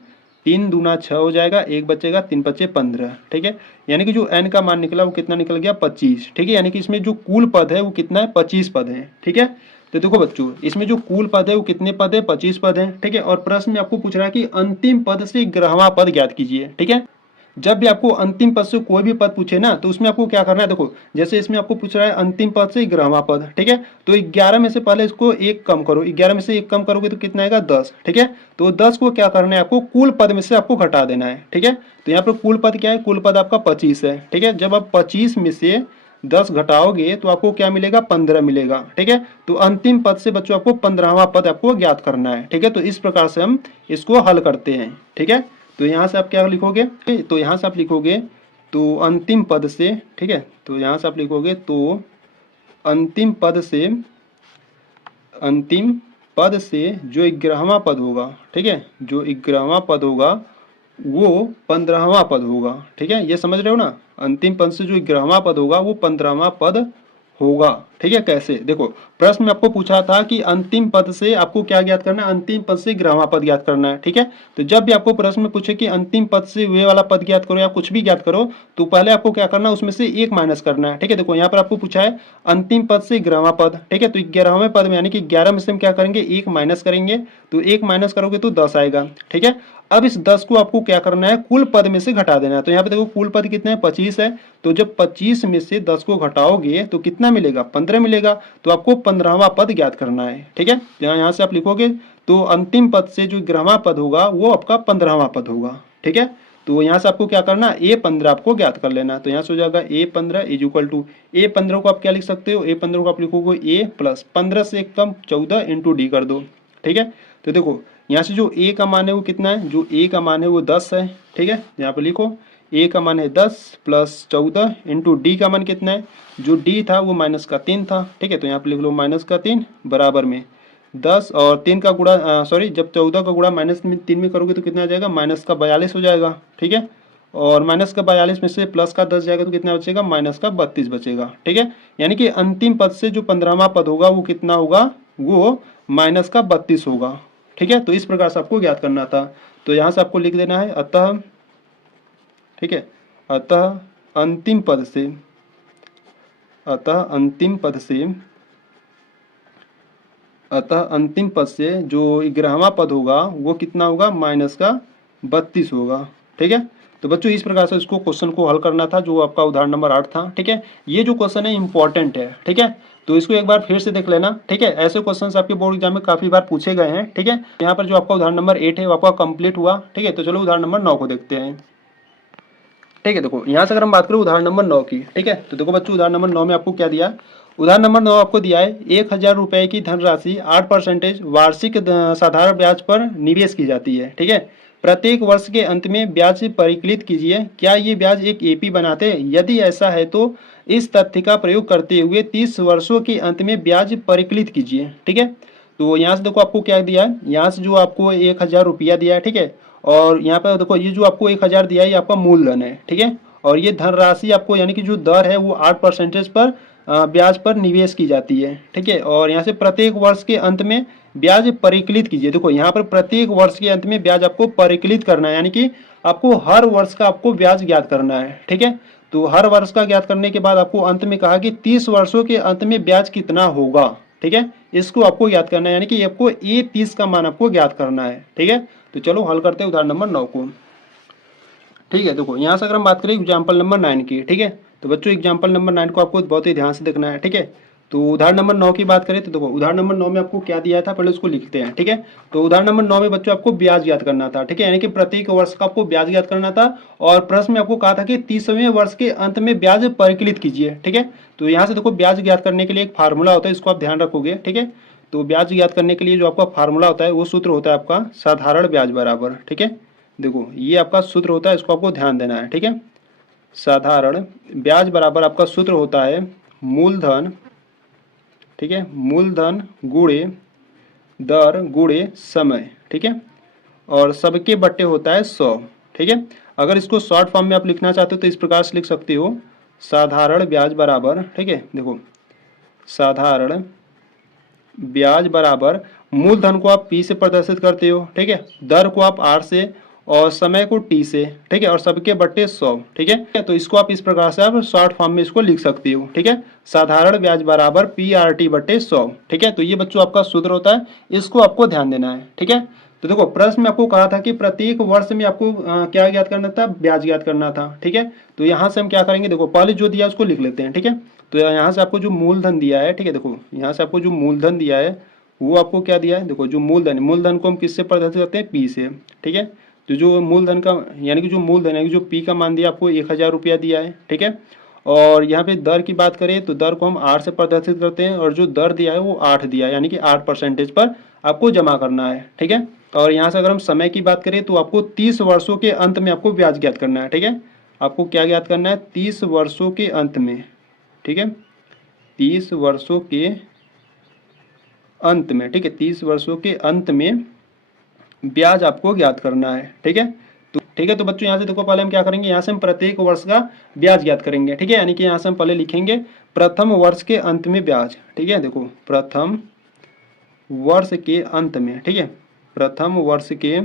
3 दूना 6 हो जाएगा, 1 बचेगा, 3 × 5 = 15, ठीक है। यानी कि जो n का मान निकला वो कितना निकल गया 25, ठीक है। यानी कि इसमें जो कुल पद है वो कितना है 25 पद है, ठीक है। तो देखो बच्चों इसमें जो कुल पद है वो कितने पद है 25 पद है, ठीक है। और प्रश्न में आपको पूछ रहा है कि अंतिम पद से 11वां पद ज्ञात कीजिए, ठीक है। जब भी आपको अंतिम पद से कोई भी पद पूछे ना तो उसमें आपको क्या करना है, देखो जैसे इसमें आपको पूछ रहा है अंतिम पद से 11वां पद, ठीक है। तो 11 में से पहले इसको 1 कम करो, 11 में से 1 कम करोगे तो कितना आएगा 10, ठीक है। तो 10 को क्या करना है आपको कुल पद में से आपको घटा देना है, ठीक है। तो यहाँ पर कुल पद क्या है, कुल पद आपका 25 है, ठीक है। जब आप 25 में से 10 घटाओगे तो आपको क्या मिलेगा 15 मिलेगा, ठीक है। तो अंतिम पद से बच्चों आपको 15वां पद आपको ज्ञात करना है, ठीक है। तो इस प्रकार से हम इसको हल करते हैं, ठीक है। तो यहाँ से आप क्या लिखोगे, तो यहाँ से आप लिखोगे तो अंतिम पद से, ठीक है। तो यहाँ से आप लिखोगे तो अंतिम पद से जो 11वां पद होगा, ठीक है, जो 11वां पद होगा वो 15वां पद होगा, ठीक है। ये समझ रहे हो ना, अंतिम पद से जो 11वां पद होगा वो 15वां पद होगा, ठीक है। कैसे, देखो प्रश्न में आपको पूछा था कि अंतिम पद से आपको क्या ज्ञात करना है, अंतिम पद से 11वां पद ज्ञात करना है, ठीक है। तो जब भी आपको प्रश्न में पूछे कि अंतिम पद से वे वाला पद ज्ञात करो या कुछ भी ज्ञात करो तो पहले आपको क्या करना है, उसमें से 1 माइनस करना है, ठीक है। देखो यहाँ पर आपको पूछा है अंतिम पद से 11वां पद, ठीक है। तो 11वें पद में यानी कि 11 में से हम क्या करेंगे 1 माइनस करेंगे, तो 1 माइनस करोगे तो 10 आएगा, ठीक है। अब इस 10 को आपको क्या करना है कुल पद में से घटा देना है। तो यहाँ पे देखो कुल पद कितने हैं 25 है, तो जब 25 में से 10 को घटाओगे तो कितना मिलेगा 15 मिलेगा। तो आपको 15वां पद ज्ञात करना है, ठीक है। यहाँ से आप लिखोगे तो अंतिम पद से जो 11वां पद होगा वो आपका 15वां पद होगा, ठीक है। तो यहाँ से आपको क्या करना है A15 आपको ज्ञात कर लेना। तो यहाँ से हो जाएगा A15 = A15 को आप क्या लिख सकते हो, A15 को आप लिखोगे A + 15 से 1 कम 14 × D कर दो, ठीक है। तो देखो यहाँ से जो ए का मान है वो कितना है, जो ए का मान है वो 10 है, ठीक है। यहाँ पे लिखो ए का मान है 10 प्लस 14 इंटू डी का मान कितना है, जो डी था वो -3 था, ठीक है। तो यहाँ पे लिख लो -3 बराबर में 10 और 3 का गुणा सॉरी जब 14 का गुणा -3 में करोगे तो कितना आ जाएगा, -42 हो जाएगा, ठीक है। और -42 में से प्लस का 10 जाएगा तो कितना बचेगा, -32 बचेगा, ठीक है। यानी कि अंतिम पद से जो 15वां पद होगा वो कितना होगा, वो -32 होगा, ठीक है। तो इस प्रकार से आपको ज्ञात करना था। तो यहाँ से आपको लिख देना है अतः, ठीक है, अतः अंतिम पद से, अतः अंतिम पद से, अतः अंतिम पद से जो 11वां पद होगा वो कितना होगा, -32 होगा, ठीक है। तो बच्चों इस प्रकार से इसको क्वेश्चन को हल करना था, जो आपका उदाहरण नंबर 8 था, ठीक है। ये जो क्वेश्चन है इंपॉर्टेंट है, ठीक है। तो इसको एक बार फिर से देख लेना, ठीक है। ऐसे क्वेश्चंस आपके बोर्ड एग्जाम में काफी बार पूछे गए हैं, ठीक है। यहाँ पर जो आपका उदाहरण नंबर 8 है वो आपका कंप्लीट हुआ, ठीक है। तो चलो उदाहरण नंबर 9 को देखते हैं, ठीक है। देखो यहाँ से अगर हम बात करें उदाहरण नंबर 9 की, ठीक है, तो देखो बच्चों उदाहरण नंबर 9 में आपको क्या दिया, उदाहरण नंबर 9 आपको दिया है 1000 रुपए की धनराशि 8% वार्षिक साधारण ब्याज पर निवेश की जाती है, ठीक है। प्रत्येक वर्ष के अंत में ब्याज परिकलित कीजिए, क्या ये ब्याज एक एपी बनाते हैं, यदि ऐसा है तो इस तथ्य का प्रयोग करते हुए 30 वर्षों के अंत में ब्याज परिकलित कीजिए, ठीक है। तो यहाँ से देखो आपको क्या दिया है, यहाँ से जो आपको 1000 रुपया दिया है, ठीक है। और यहाँ पर देखो ये जो आपको 1000 दिया है ये आपका मूलधन है, ठीक है। और ये धनराशि आपको यानी कि जो दर है वो 8% पर ब्याज पर निवेश की जाती है, ठीक है। और यहाँ से प्रत्येक वर्ष के अंत में ब्याज परिकलित कीजिए, देखो यहाँ पर प्रत्येक वर्ष के अंत में ब्याज आपको परिकलित करना है, यानी कि आपको हर वर्ष का आपको ब्याज ज्ञात करना है, ठीक है। तो हर वर्ष का ज्ञात करने के बाद आपको अंत में कहा कि 30 वर्षों के अंत में ब्याज कितना होगा, ठीक है। इसको आपको ज्ञात करना है, यानी कि आपको ए 30 का मान आपको ज्ञात करना है, ठीक है। तो चलो हल करते हैं उदाहरण नंबर 9 को, ठीक है। देखो यहाँ से अगर हम बात करें एग्जाम्पल नंबर 9 की, ठीक है। तो बच्चों एग्जाम्पल नंबर 9 को आपको बहुत ही ध्यान से देखना है, ठीक है। तो उदाहरण नंबर 9 की बात करें तो देखो उदाहरण नंबर 9 में आपको क्या दिया था, पहले उसको लिखते हैं, ठीक है। तो उदाहरण नंबर 9 में बच्चों आपको ब्याज ज्ञात करना था, ठीक है, यानी कि प्रत्येक वर्ष का आपको ब्याज ज्ञात करना था। और प्रश्न में आपको कहा था कि 30वें वर्ष के अंत में ब्याज परिकलित कीजिए, ठीक है। तो यहाँ से देखो ब्याज ज्ञात करने के लिए एक फार्मूला होता है, इसको आप ध्यान रखोगे, ठीक है। तो ब्याज ज्ञात करने के लिए जो आपका फार्मूला होता है वो सूत्र होता है आपका साधारण ब्याज बराबर, ठीक है। देखो ये आपका सूत्र होता है, इसको आपको ध्यान देना है, ठीक है। साधारण ब्याज बराबर आपका सूत्र होता है मूलधन, ठीक है, मूलधन गुणे दर गुणे समय, ठीक है। और सबके बट्टे होता है 100, ठीक है। अगर इसको शॉर्ट फॉर्म में आप लिखना चाहते हो तो इस प्रकार से लिख सकते हो, साधारण ब्याज बराबर, ठीक है, देखो साधारण ब्याज बराबर मूलधन को आप P से प्रदर्शित करते हो, ठीक है, दर को आप R से और समय को T से, ठीक है, और सबके बट्टे 100, ठीक है। तो इसको आप इस प्रकार से आप शॉर्ट फॉर्म में इसको लिख सकते हो, ठीक है, साधारण ब्याज बराबर PRT बट्टे 100, ठीक है। तो ये बच्चों आपका सूत्र होता है, इसको आपको ध्यान देना है, ठीक है। तो देखो प्रश्न में आपको कहा था कि प्रत्येक वर्ष में आपको क्या ज्ञात करना था, ब्याज ज्ञात करना था, ठीक है। तो यहाँ से हम क्या करेंगे, देखो पहले जो दिया उसको लिख लेते हैं, ठीक है। तो यहाँ से आपको जो मूलधन दिया है, ठीक है, देखो यहाँ से आपको जो मूलधन दिया है वो आपको क्या दिया है, देखो जो मूलधन है, मूलधन को हम किससे प्रदर्शित करते हैं, P से, ठीक है। तो जो मूलधन का यानी कि जो मूलधन है जो P का मान दिया आपको 1000 रुपया दिया है, ठीक है। और यहाँ पे दर की बात करें तो दर को हम 8 से प्रदर्शित करते हैं, और जो दर दिया है वो 8 दिया है, यानी कि 8% पर आपको जमा करना है, ठीक है। और यहाँ से अगर हम समय की बात करें तो आपको 30 वर्षों के अंत में आपको ब्याज ज्ञात करना है, ठीक है। आपको क्या ज्ञात करना है, 30 वर्षों के अंत में, ठीक है, 30 वर्षों के अंत में, ठीक है, 30 वर्षों के अंत में ब्याज आपको ज्ञात करना है, ठीक है। तो ठीक है, तो बच्चों यहाँ से देखो पहले हम क्या करेंगे, यहाँ से हम प्रत्येक वर्ष का ब्याज ज्ञात करेंगे, ठीक है। यानी कि यहाँ से हम पहले लिखेंगे प्रथम वर्ष के अंत में ब्याज, ठीक है, देखो प्रथम वर्ष के अंत में, ठीक है, प्रथम वर्ष के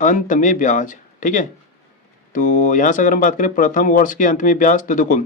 अंत में ब्याज, ठीक है। तो यहाँ से अगर हम बात करें प्रथम वर्ष के अंत में ब्याज, तो देखो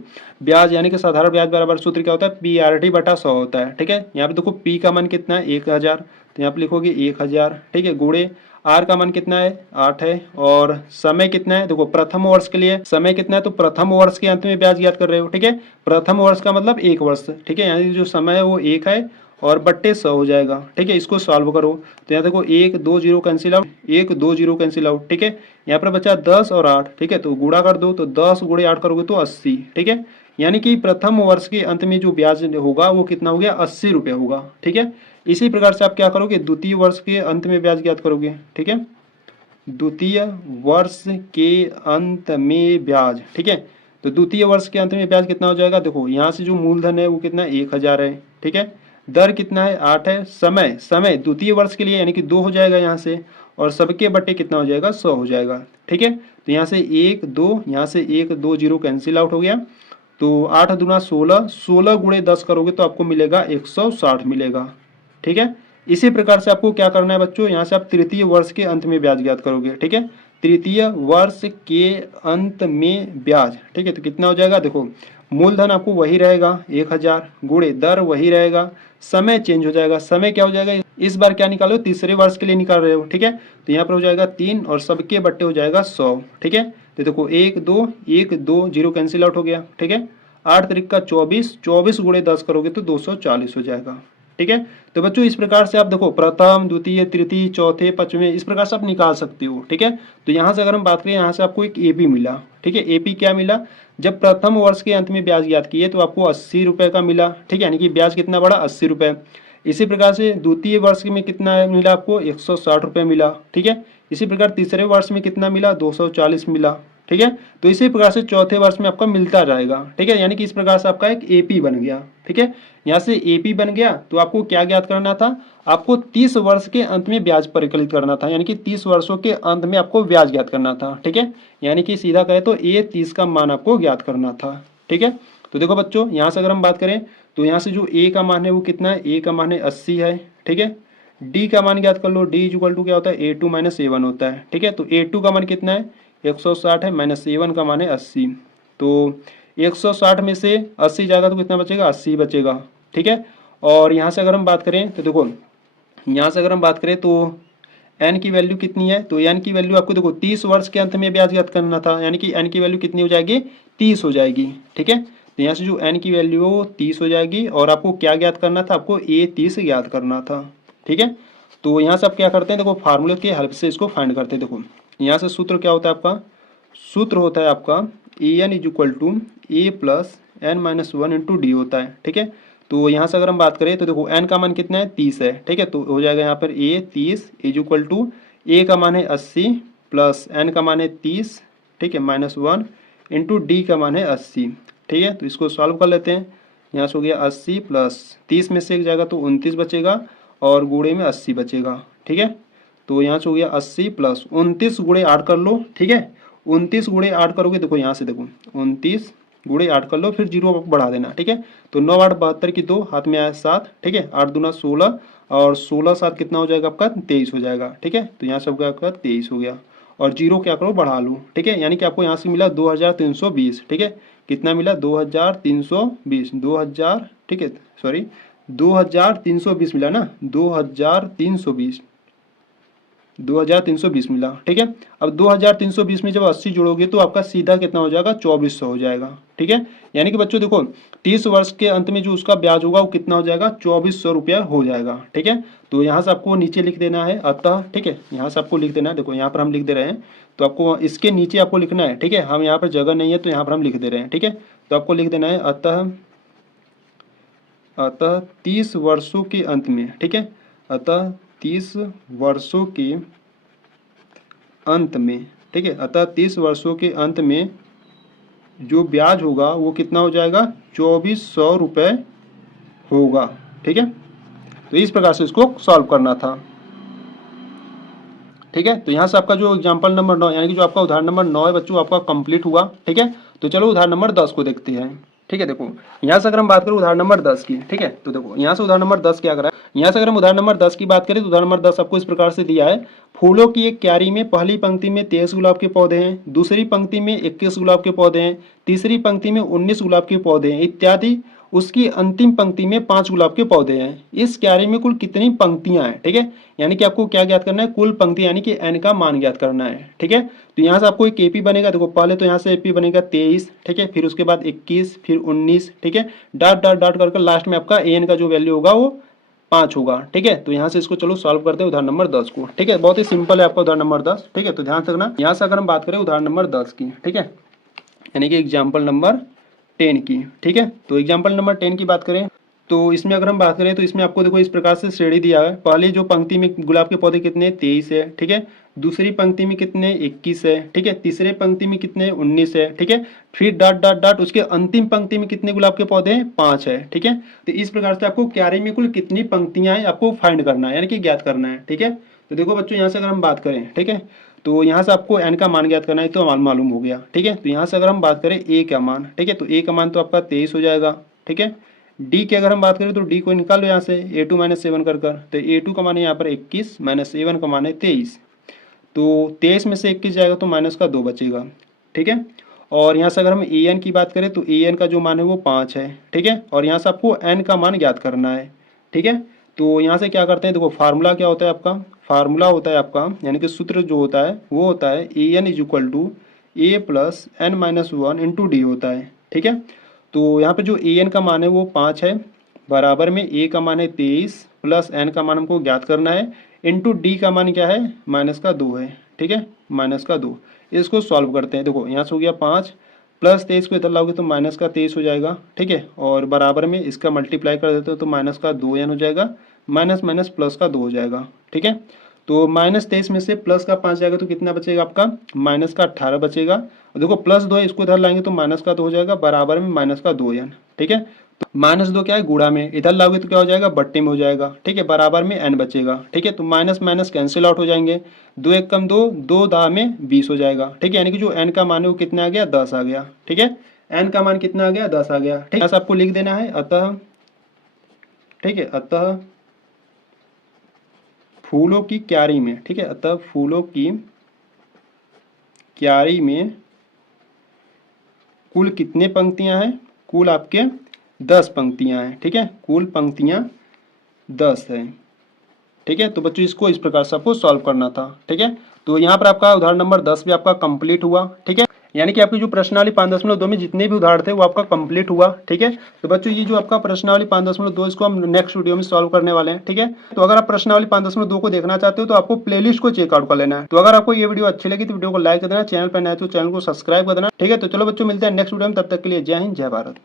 ब्याज यानी कि साधारण ब्याज बराबर सूत्र क्या होता है, PRT बटा 100 होता है, ठीक है। यहाँ पे देखो P का मान कितना है 1000, तो यहाँ पे लिखोगे 1000, ठीक है, गुणे R का मान कितना है 8 है, और समय कितना है, देखो प्रथम वर्ष के लिए समय कितना है, तो प्रथम वर्ष के अंत में ब्याज ज्ञात कर रहे हो, ठीक है। प्रथम वर्ष का मतलब 1 वर्ष, ठीक है, यानी जो समय है वो 1 है और बट्टे 100 हो जाएगा, ठीक है। इसको सॉल्व करो तो यहाँ देखो 1 2 0 कैंसिल आउट, 1 2 0 कैंसिल आउट, ठीक है। यहाँ पर बचा 10 और 8, ठीक है, तो गुणा कर दो तो 10 गुणे 8 करोगे तो 80, ठीक है। यानी कि प्रथम वर्ष के अंत में जो ब्याज होगा वो कितना हो गया, 80 रुपये होगा, ठीक है। इसी प्रकार से आप क्या करोगे, द्वितीय वर्ष के अंत में ब्याज ज्ञात करोगे। ठीक है, द्वितीय वर्ष के अंत में ब्याज। ठीक है, तो द्वितीय वर्ष के अंत में ब्याज कितना हो जाएगा, देखो यहाँ से जो मूलधन है वो कितना है 1000 है। ठीक है, दर कितना है 8 है, समय समय द्वितीय वर्ष के लिए यानी कि 2 हो जाएगा यहाँ से, और सबके बट्टे कितना हो जाएगा 100 हो जाएगा। ठीक है, तो यहाँ से 1 2, यहाँ से 1 2 0 कैंसिल आउट हो गया, तो 8 दूना 16, 16 गुणे 10 करोगे तो आपको मिलेगा 160 मिलेगा। ठीक है, इसी प्रकार से आपको क्या करना है बच्चों, यहाँ से आप तृतीय वर्ष के अंत में ब्याज ज्ञात करोगे। ठीक है, तृतीय वर्ष के अंत में ब्याज। ठीक है, तो कितना हो जाएगा, देखो मूलधन आपको वही रहेगा 1000, गुणे दर वही रहेगा, समय चेंज हो जाएगा। समय क्या हो जाएगा, इस बार क्या निकालो, तीसरे वर्ष के लिए निकाल रहे हो। ठीक है, तो यहाँ पर हो जाएगा 3 और सबके बट्टे हो जाएगा 100। ठीक है, तो देखो 1 2 1 2 0 कैंसिल आउट हो गया। ठीक है, 8 तरीक का 24, 24 गुणे 10 करोगे तो 240 हो जाएगा। ठीक है, तो बच्चों इस प्रकार से आप देखो प्रथम द्वितीय तृतीय चौथे पांचवें इस प्रकार से आप निकाल सकते हो। ठीक है, तो यहाँ से अगर हम बात करें, यहाँ से आपको एक एपी मिला। ठीक है, एपी क्या मिला, जब प्रथम वर्ष के अंत में ब्याज ज्ञात किए तो आपको 80 रुपये का मिला। ठीक है, यानी कि ब्याज कितना बढ़ा 80 रुपये। इसी प्रकार से द्वितीय वर्ष में कितना मिला आपको 160 रुपये मिला। ठीक है, इसी प्रकार तीसरे वर्ष में कितना मिला 240 मिला। ठीक है, तो इसी प्रकार से चौथे वर्ष में आपका मिलता जाएगा। ठीक है, यानी कि इस प्रकार से आपका एक एपी बन गया। ठीक है, यहाँ से एपी बन गया तो आपको क्या ज्ञात करना था, आपको 30 वर्ष के अंत में ब्याज परिकलित करना था, यानी कि 30 वर्षों के अंत में आपको ब्याज ज्ञात करना था। ठीक है, यानी कि सीधा कहे तो ए 30 का मान आपको ज्ञात करना था। ठीक है, तो देखो बच्चों यहाँ से अगर हम बात करें तो यहाँ से जो ए का मान है वो कितना है, ए का मान है 80 है। ठीक है, डी का मान ज्ञात कर लो, डी इक्वल टू क्या होता है A2 - A1 होता है। ठीक है, तो A2 का मान कितना है 160 है, माइनस A1 का मान है 80, तो 160 में से 80 जाएगा तो कितना बचेगा 80 बचेगा। ठीक है, और यहाँ से अगर हम बात करें तो देखो यहाँ से अगर हम बात करें तो एन की वैल्यू कितनी है, तो एन की वैल्यू आपको देखो 30 वर्ष के अंत में ब्याज ज्ञात करना था, यानी कि एन की वैल्यू कितनी हो जाएगी 30 हो जाएगी। ठीक है, तो यहाँ से जो एन की वैल्यू है वो 30 हो जाएगी, और आपको क्या ज्ञात करना था, आपको A30 ज्ञात करना था। ठीक है, तो यहाँ से आप क्या करते हैं, देखो फार्मूले के हेल्प से इसको फाइंड करते हैं। देखो यहाँ से सूत्र क्या होता है आपका, सूत्र होता है आपका AN = A + N - 1 × D होता है। ठीक है, तो यहाँ से अगर हम बात करें तो देखो n का मान कितना है 30 है। ठीक है, तो हो जाएगा यहाँ पर A30 = A का मान है 80 प्लस n का मान है 30। ठीक है, -1 × D का मान है 80। ठीक है, तो इसको सॉल्व कर लेते हैं। यहाँ से हो गया 80 प्लस 30 में से एक जाएगा तो 29 बचेगा, और गुणे में 80 बचेगा। ठीक है, तो यहाँ से हो गया 80 प्लस 29 गुणे 8 कर लो। ठीक है, 29 गुणे 8 करोगे, देखो यहाँ से देखो 29 गुणे 8 कर लो, फिर 0 बढ़ा देना। ठीक है, तो 9 8 72 की 2 हाथ में आया 7। ठीक है, 8 दूना 16, और 16 7 कितना हो जाएगा आपका 23 हो जाएगा। ठीक है, तो यहाँ से आपका 23 हो गया, और 0 क्या करो बढ़ा लो। ठीक है, यानी कि आपको यहाँ से मिला 2320। ठीक है, कितना मिला 2320, 2000। ठीक है, सॉरी 2320 मिला ना, 2320 मिला। ठीक है, अब 2320 में जब 80 जोड़ोगे तो आपका सीधा कितना हो जाएगा 2400 हो जाएगा। ठीक है, यानी कि बच्चों देखो 30 वर्ष के अंत में जो उसका ब्याज होगा वो कितना हो जाएगा 2400 रुपया हो जाएगा। ठीक है, तो यहाँ से आपको नीचे लिख देना है अतः। ठीक है, यहाँ से आपको लिख देना है, देखो यहाँ पर हम लिख दे रहे हैं, तो आपको इसके नीचे आपको लिखना है। ठीक है, हम यहाँ पर जगह नहीं है तो यहाँ पर हम लिख दे रहे हैं। ठीक है, तो आपको लिख देना है अतः 30 वर्षों के अंत में। ठीक है, अतः 30 वर्षों के अंत में। ठीक है, अतः 30 वर्षों के अंत में जो ब्याज होगा वो कितना हो जाएगा 2400 रुपये होगा। ठीक है, तो इस प्रकार से इसको सॉल्व करना था। ठीक है, तो यहाँ से आपका जो एग्जाम्पल नंबर 9 यानी कि जो आपका उदाहरण नंबर 9 है बच्चों आपका कंप्लीट हुआ। ठीक है, तो चलो उदाहरण नंबर 10 को देखते हैं। ठीक है, देखो यहाँ से अगर हम बात करें उदाहरण नंबर 10 की। ठीक है, तो देखो यहाँ से उदाहरण नंबर 10 क्या कर रहा है, यहाँ से अगर हम उदाहरण नंबर 10 की बात करें तो उदाहरण नंबर 10 आपको इस प्रकार से दिया है, फूलों की एक क्यारी में पहली पंक्ति में 23 गुलाब के पौधे हैं, दूसरी पंक्ति में 21 गुलाब के पौधे हैं, तीसरी पंक्ति में 19 गुलाब के पौधे हैं इत्यादि, उसकी अंतिम पंक्ति में 5 गुलाब के पौधे हैं। इस क्यारी में कुल कितनी पंक्तियां हैं। ठीक है, यानी कि आपको क्या ज्ञात करना है, कुल पंक्ति यानी कि n का मान ज्ञात करना है। ठीक है, तो यहाँ से आपको एक एपी बनेगा, देखो पहले तो यहाँ से एपी बनेगा 23। ठीक है, फिर उसके बाद 21, फिर 19। ठीक है, डॉट डॉट डॉट कर लास्ट में आपका an का जो वैल्यू होगा वो 5 होगा। ठीक है, तो यहाँ से इसको चलो सॉल्व करते हैं उदाहरण नंबर 10 को। ठीक है, बहुत ही सिंपल है आपका उदाहरण नंबर 10। ठीक है, तो ध्यान से रखना। यहाँ से अगर हम बात करें उदाहरण नंबर 10 की। ठीक है, यानी कि एग्जाम्पल नंबर 10 की। ठीक है, तो एग्जाम्पल नंबर 10 की बात करें तो इसमें अगर हम बात करें तो इसमें आपको देखो इस प्रकार से श्रेणी दिया है। पहली जो पंक्ति में गुलाब के पौधे कितने 23 है, ठीक है। दूसरी पंक्ति में कितने 21 है, ठीक है। तीसरे पंक्ति में कितने 19 है, ठीक है। फिर डॉट डॉट डॉट उसके अंतिम पंक्ति में कितने गुलाब के पौधे हैं 5 है, ठीक है। तो इस प्रकार से आपको क्यारी में कुल कितनी पंक्तियां हैं आपको फाइंड करना है, यानी कि ज्ञात करना है, ठीक है। तो देखो बच्चों यहाँ से अगर हम बात करें, ठीक है, तो यहाँ से आपको n का मान ज्ञात करना है, तो मालूम हो गया, ठीक है। तो यहाँ से अगर हम बात करें a का मान, ठीक है, तो a का मान तो आपका 23 हो जाएगा, ठीक है। d की अगर हम बात करें तो d को निकाल लो यहाँ से a2 माइनस 7 कर तो a2 का मान है यहाँ पर 21 माइनस a1 का मान है 23। तो 23 में से 21 जाएगा तो माइनस का 2 बचेगा, ठीक है। और यहाँ से अगर हम an की बात करें तो an का जो मान है वो 5 है, ठीक है। और यहाँ से आपको n का मान ज्ञात करना है, ठीक है। तो यहाँ से क्या करते हैं, देखो फार्मूला क्या होता है आपका, फार्मूला होता है आपका यानी कि सूत्र जो होता है वो होता है an is equal to a plus n minus 1 into D होता है, ठीक है। तो यहाँ पे जो an का मान है वो 5 है, बराबर में a का मान है 23 प्लस n का मान हमको ज्ञात करना है, इंटू डी का मान क्या है माइनस का 2 है, ठीक है, माइनस का 2। इसको सॉल्व करते हैं, देखो यहाँ से हो गया 5 प्लस 23 को इधर लाओगे तो माइनस का 23 हो जाएगा, ठीक है। और बराबर में इसका मल्टीप्लाई कर देते हो तो माइनस का 2n हो जाएगा, माइनस माइनस प्लस का 2 हो जाएगा, ठीक है। तो माइनस 23 में से प्लस का 5 जाएगा तो कितना बचेगा आपका माइनस का 18 बचेगा। और देखो प्लस 2 है इसको इधर लाएंगे तो माइनस का 2 हो जाएगा, बराबर में माइनस का 2n, ठीक है। तो माइनस 2 क्या है गुणा में, इधर लाओगे तो क्या हो जाएगा बट्टे में हो जाएगा, ठीक है, बराबर में n बचेगा, ठीक है। तो माइनस माइनस कैंसिल आउट हो जाएंगे, 2 1 कम 2, 2 दा में 20 हो जाएगा, ठीक है। यानी कि जो n का मान है वो कितना आ गया 10 आ गया, ठीक है। n का मान कितना आ गया 10 आ गया, ठीक है। ऐसा आपको लिख देना है अतः, ठीक है, अतः फूलों की क्यारी में, ठीक है, अतः फूलों की क्यारी में कुल कितने पंक्तियां हैं, कुल आपके 10 पंक्तियां हैं, ठीक है, कुल पंक्तियां 10 है, ठीक है। तो बच्चों इसको इस प्रकार से आपको सॉल्व करना था, ठीक है। तो यहाँ पर आपका उदाहरण नंबर 10 भी आपका कंप्लीट हुआ, ठीक है। यानी कि आपकी जो प्रश्नावली 5.2 में जितने भी उदाहरण थे वो आपका कंप्लीट हुआ, ठीक है। तो बच्चों ये जो आपका प्रश्नावली 5.2 इसको हम नेक्स्ट वीडियो में सॉल्व करने वाले हैं, ठीक है। तो अगर आप प्रश्नावली 5.2 को देखना चाहते हो तो आपको प्लेलिस्ट को चेकआउट कर लेना है। तो अगर आपको ये वीडियो अच्छी लगी तो वीडियो को लाइक कर देना, चैनल पर नए तो चैनल को सब्सक्राइब कर देना, ठीक है। तो चलो बच्चों मिलते हैं नेक्स्ट वीडियो में, तब तक के लिए जय हिंद जय भारत।